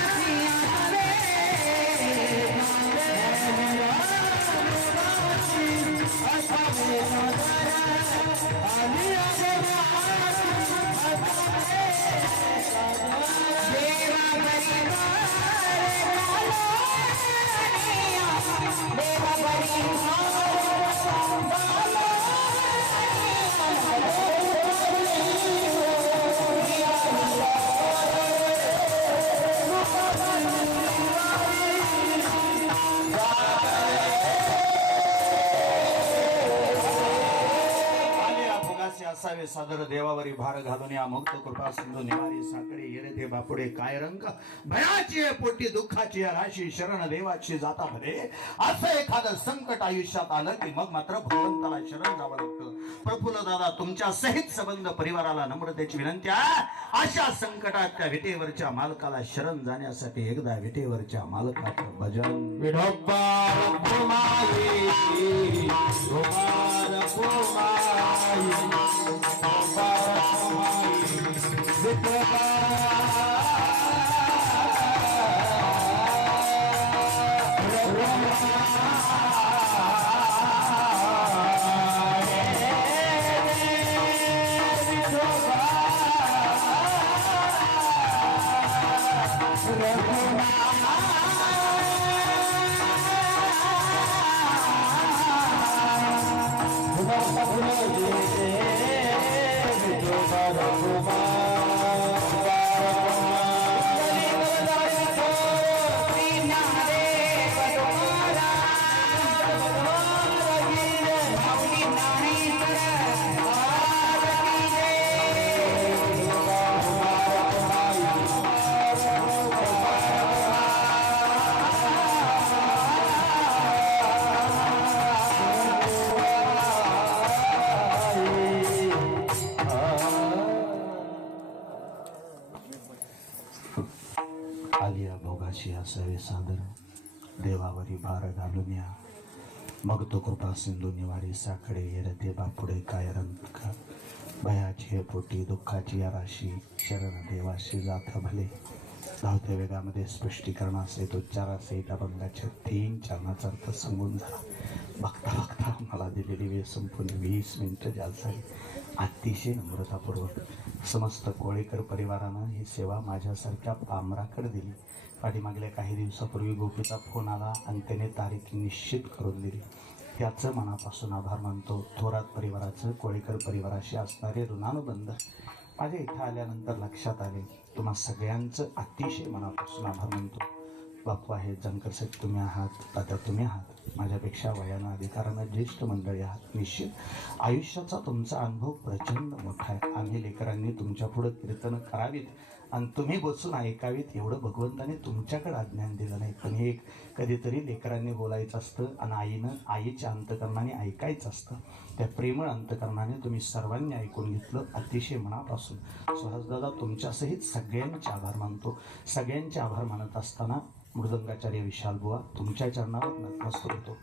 असावे सादर देवावरी भार घालून या मुक्त कृपा सिंधू निवारी साकडे येरे बापुडे काय रंग भयाची पोटी दुःखाची राशी शरण देवाची जाता भरे. असं एखादं संकट आयुष्यात आलं की मग मात्र भगवंताला शरण जावं लागतं. प्रफुल्ल दादा, तुमच्या सहित संबंध परिवाराला नम्रतेची विनंती आहे, अशा संकटात त्या विटेवरच्या मालकाला शरण जाण्यासाठी एकदा विटेवरच्या मालकाचं भजन. विठोबा रखुमाई, कुमार कुमाई, विठोबा रखुमाई, विठोबा आलिया भोगाशी असावे सादर देवावरी भार घालून या मग तो कृपा सिंधू निवारी साकडे येरते बापुडे काय रंग भयाची पोटी दुःखाची या राशी शरण देवाशी जाता भले. धावत्या वेगामध्ये स्पष्टीकरणासहित उच्चारासहित अभंगाच्या 3 चरणाचा अर्थ सांगून झाला. बघता बघता मला दिलेली वेळ संपून 20 मिनिटं जास्त झाली. अतिशय नम्रतापूर्वक समस्त कोळेकर परिवारानं ही सेवा माझ्यासारख्या पामराकडे दिली. पाठीमागल्या काही दिवसापूर्वी गोपीचा फोन आला आणि त्याने तारीख निश्चित करून दिली. त्याचं मनापासून आभार मानतो. थोरात परिवाराचं कोळेकर परिवाराशी असणारे ऋणानुबंध माझ्या इथं आल्यानंतर लक्षात आले. तुम्हा सगळ्यांचं अतिशय मनापासून आभार मानतो. बापू आहेत, जानकर साहेब तुम्ही आहात, आता तुम्ही आहात, माझ्यापेक्षा वयानं अधिकारानं ज्येष्ठ मंडळी आहात. निश्चित आयुष्याचा तुमचा अनुभव प्रचंड मोठा आहे. आम्ही लेकरांनी तुमच्या पुढं कीर्तनं करावीत आणि तुम्ही बसून ऐकावीत एवढं भगवंताने तुमच्याकडे अज्ञान दिलं नाही. पण हे कधीतरी लेकरांनी बोलायचं असतं आणि आईच्या अंतकरणाने ऐकायचं असतं. त्या प्रेमळ अंतकरणाने तुम्ही सर्वांनी ऐकून घेतलं. अतिशय मनापासून सुहासदादा तुमच्यासहित सगळ्यांचे आभार मानतो. सगळ्यांचे आभार मानत असताना मृदंगाचार्य विशाल बुवा तुमच्या चरणावर नतमस्तक होतो.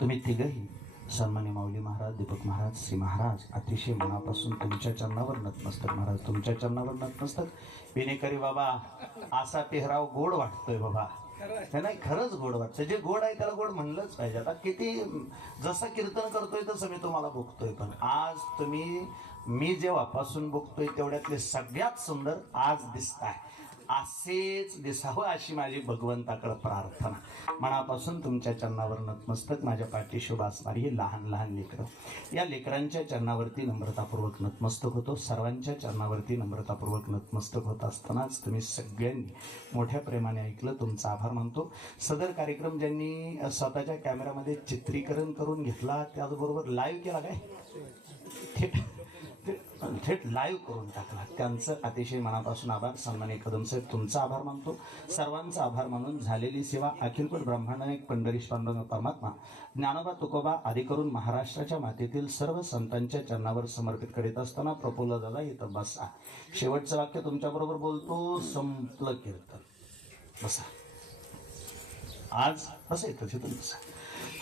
तुम्ही तिघही सन्मान्य माऊली महाराज, दीपक महाराज, श्री महाराज अतिशय मनापासून तुमच्या चरणावर नतमस्तक. महाराज तुमच्या चरणावर नतमस्तक. विनेकरी बाबा असा पेहराव गोड वाटतोय बाबा. नाही खरंच गोड वाटतं. जे गोड आहे त्याला गोड म्हणलंच पाहिजे. आता किती जसं कीर्तन करतोय तसं मी तुम्हाला बघतोय, पण आज तुम्ही मी जेव्हापासून बघतोय तेवढ्यातले सगळ्यात सुंदर आज दिसताय. असेच दिसावं अशी माझी भगवंताकडे प्रार्थना. मनापासून तुमच्या चरणावर नतमस्तक. माझ्या पाठीशी उभा असणारी ही लहान लहान लेकरं, या लेकरांच्या चरणावरती नम्रतापूर्वक नतमस्तक होतो. सर्वांच्या चरणावरती नम्रतापूर्वक नतमस्तक होत असतानाच तुम्ही सगळ्यांनी मोठ्या प्रेमाने ऐकलं. तुमचा आभार मानतो. सदर कार्यक्रम ज्यांनी स्वतःच्या कॅमेरामध्ये चित्रीकरण करून घेतला, त्याचबरोबर लाईव्ह केला, काय थेट लाईव्ह करून टाकला, त्यांचं अतिशय मनापासून आभार. सन्मान्य कदम साहेब तुमचा आभार मानतो. सर्वांचा आभार मानून झालेली सेवा अखिलपट ब्रह्मांडाने पंढरीश पांडुरंग परमात्मा, ज्ञानोबा तुकोबा आदी करून महाराष्ट्राच्या मातेतील सर्व संतांच्या चरणावर समर्पित करीत असताना प्रफुल्ल दादा इथं बसा. शेवटचं वाक्य तुमच्याबरोबर बोलतो. संपलं कीर्तन. बसा. आज बसा इथं तिथं बसा.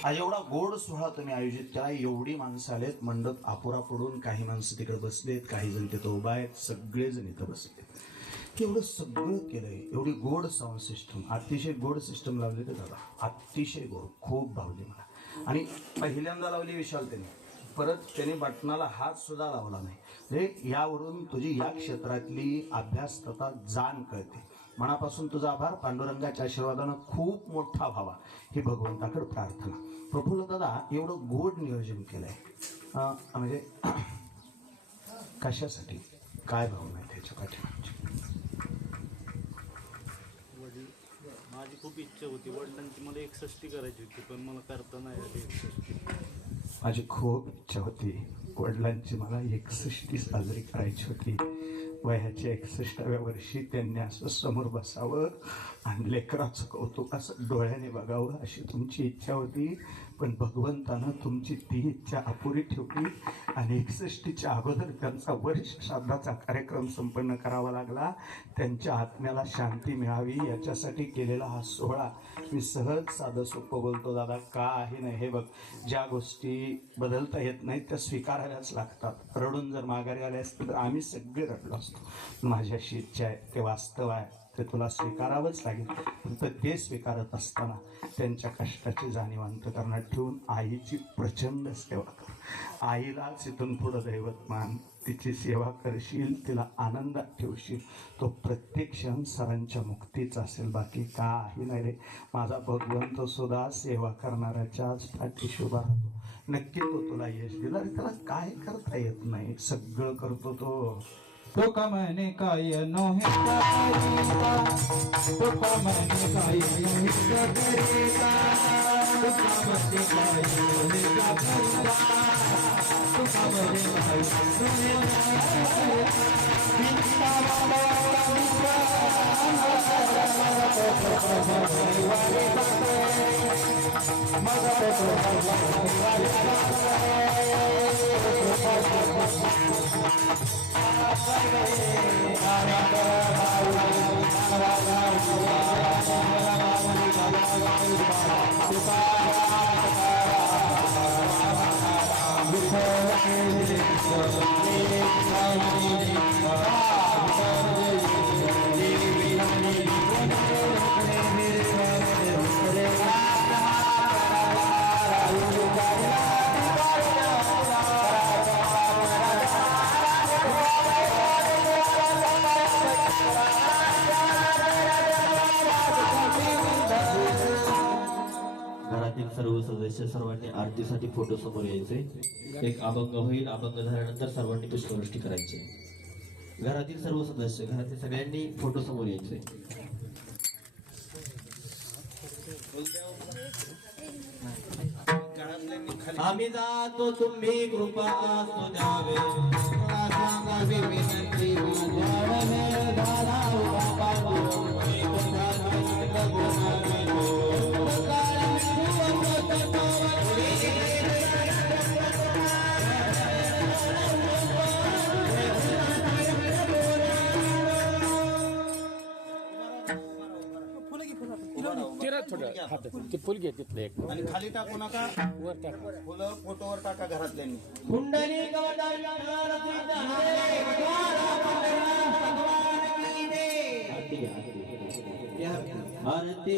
आज एवढा गोड सोहळा तुम्ही आयोजित केला. एवढी माणसं आलेत. मंडप अपुरा पडून काही माणसं तिकडे बसलेत, काही जण तिथं उभा आहेत, सगळेजण इथं बसलेत. एवढं सगळं केलंय. एवढी गोड साऊंड सिस्टम, अतिशय गोड सिस्टम लावली तर दादा, अतिशय गोड, खूप भावली मला. आणि पहिल्यांदा लावली विशाल त्याने, परत त्याने बटनाला हात सुद्धा लावला नाही. म्हणजे यावरून तुझी या क्षेत्रातली अभ्यासता जाण कळते. मनापासून तुझा आभार. पांडुरंगाच्या आशीर्वादानं खूप मोठा व्हावा ही भगवंताकडे प्रार्थना. प्रफुल्ल दादा एवढं गोड नियोजन केलंय, म्हणजे कशासाठी, काय भावना आहे त्याच्या पाठीमागची? माझी खूप इच्छा होती. वडिलांची मला 61 करायची होती, पण मला करता नाही आली. माझी खूप इच्छा होती. वडिलांची मला 61 साजरी करायची होती. वयाच्या 61व्या वर्षी त्यांनी असं समोर बसावं आणि लेकराचं कौतुक असं डोळ्याने बघावं अशी तुमची इच्छा होती. पण भगवंतानं तुमची ती इच्छा अपुरी ठेवली आणि 61च्या अगोदर त्यांचा वर्ष श्राद्धाचा कार्यक्रम संपन्न करावा लागला. त्यांच्या आत्म्याला शांती मिळावी याच्यासाठी केलेला हा सोहळा. मी सहज साधं सोपं बोलतो दादा, काही नाही. हे बघ, ज्या गोष्टी बदलता येत नाहीत त्या स्वीकाराव्याच लागतात. रडून जर माघारी आले असते तर आम्ही सगळे रडलो असतो. माझी अशी इच्छा आहे, ते वास्तव आहे, ते तुला स्वीकारावंच लागेल. फक्त ते स्वीकारत असताना त्यांच्या कष्टाची जाणीव अंतकरणात ठेवून आईची प्रचंड सेवा कर. आईलाच इथून पुढं दैवत मान. तिची सेवा करशील, तिला आनंदात ठेवशील, तो प्रत्येक क्षण सरांच्या मुक्तीचा असेल. बाकी काही नाही रे. माझा भगवंत सुद्धा सेवा करणाऱ्याच्याच पाठीशी उभा राहतो. नक्की तो तुला यश दिला. त्याला काय करता येत नाही, सगळं करतो तो. तो कमने काय नोहे करीता, तो कमने काय नोहे करीता, तो कमने काय नोहे करीता, तो कमने काय नोहे करीता. बिंदा बाबा बिंदा सदस्य सर्वांनी आरतीसाठी फोटो समोर यायचे. एक अभंग होईल. अभंग झाल्यानंतर सर्वांनी पुष्पवृष्टी करायची. घरातील सर्व सदस्य, घरातील सगळ्यांनी फोटो समोर यायचे. आम्ही जातो तुम्ही कृपा असू द्यावे. सांगावी विनंती माझ्यावर दादा ते फुल घे तिथलं एक आणि खाली टाकू नका, वर टाक. फुलं फोटोवर टाका घरातल्यांनी. आरती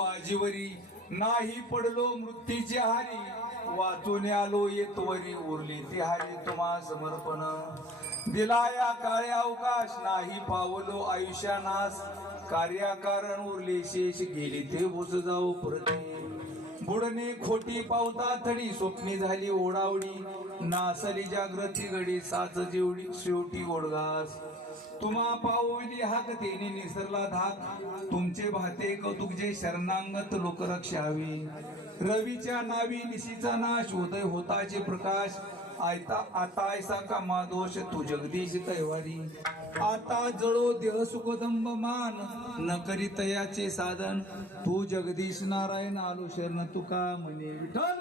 आजीवरी नाही पडलो मृत्यूची हारी, वाचून आलो येतवरी उरली ती हारी तुम्हा समर्पण. दिला या काळ्या अवकाश नाही पावलो आयुष्यानास, कार्याकारण उरले शेष गेली ते बुज जाऊ प्रती. बुडणे खोटी पावता थडी स्वप्नी झाली ओढावडी, नासली जागृती घडी साच जेवढी शेवटी ओढगास. तुम्हा पावली हाक तेने निसरला धाक, तुमचे भाते कौतुक जे शरणांगत लोक रक्षावी. रवीच्या नावी निशीचा नाश उदय होताचे प्रकाश, आता ऐसा कामा दोष तू जगदीश कैवारी. आता जळो देह सुखदंब मान न करी तयाचे साधन, तू जगदीश नारायण आलो शरण तुका म्हणे विठ्ठल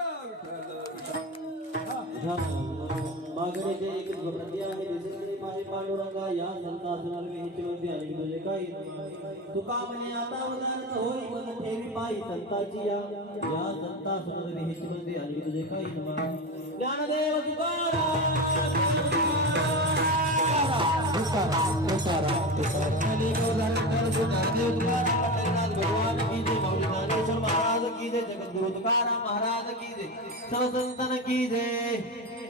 मागणे जे एक प्रती आहे दिसणे माझे पांडुरंगा, या संता असणार मी हिच्यामध्ये आणि तुझे काही तुका म्हणे आता उदाहरण होई पण ठेवी पायी संताची या संता असणार मी हिच्यामध्ये आणि तुझे काही ज्ञानदेव तुकाराम भगवान की जय, मौली ज्ञानेश्वर महाराज की जय, जगद्गुरु तुकाराम महाराज की जय, सर्व संतन की जय.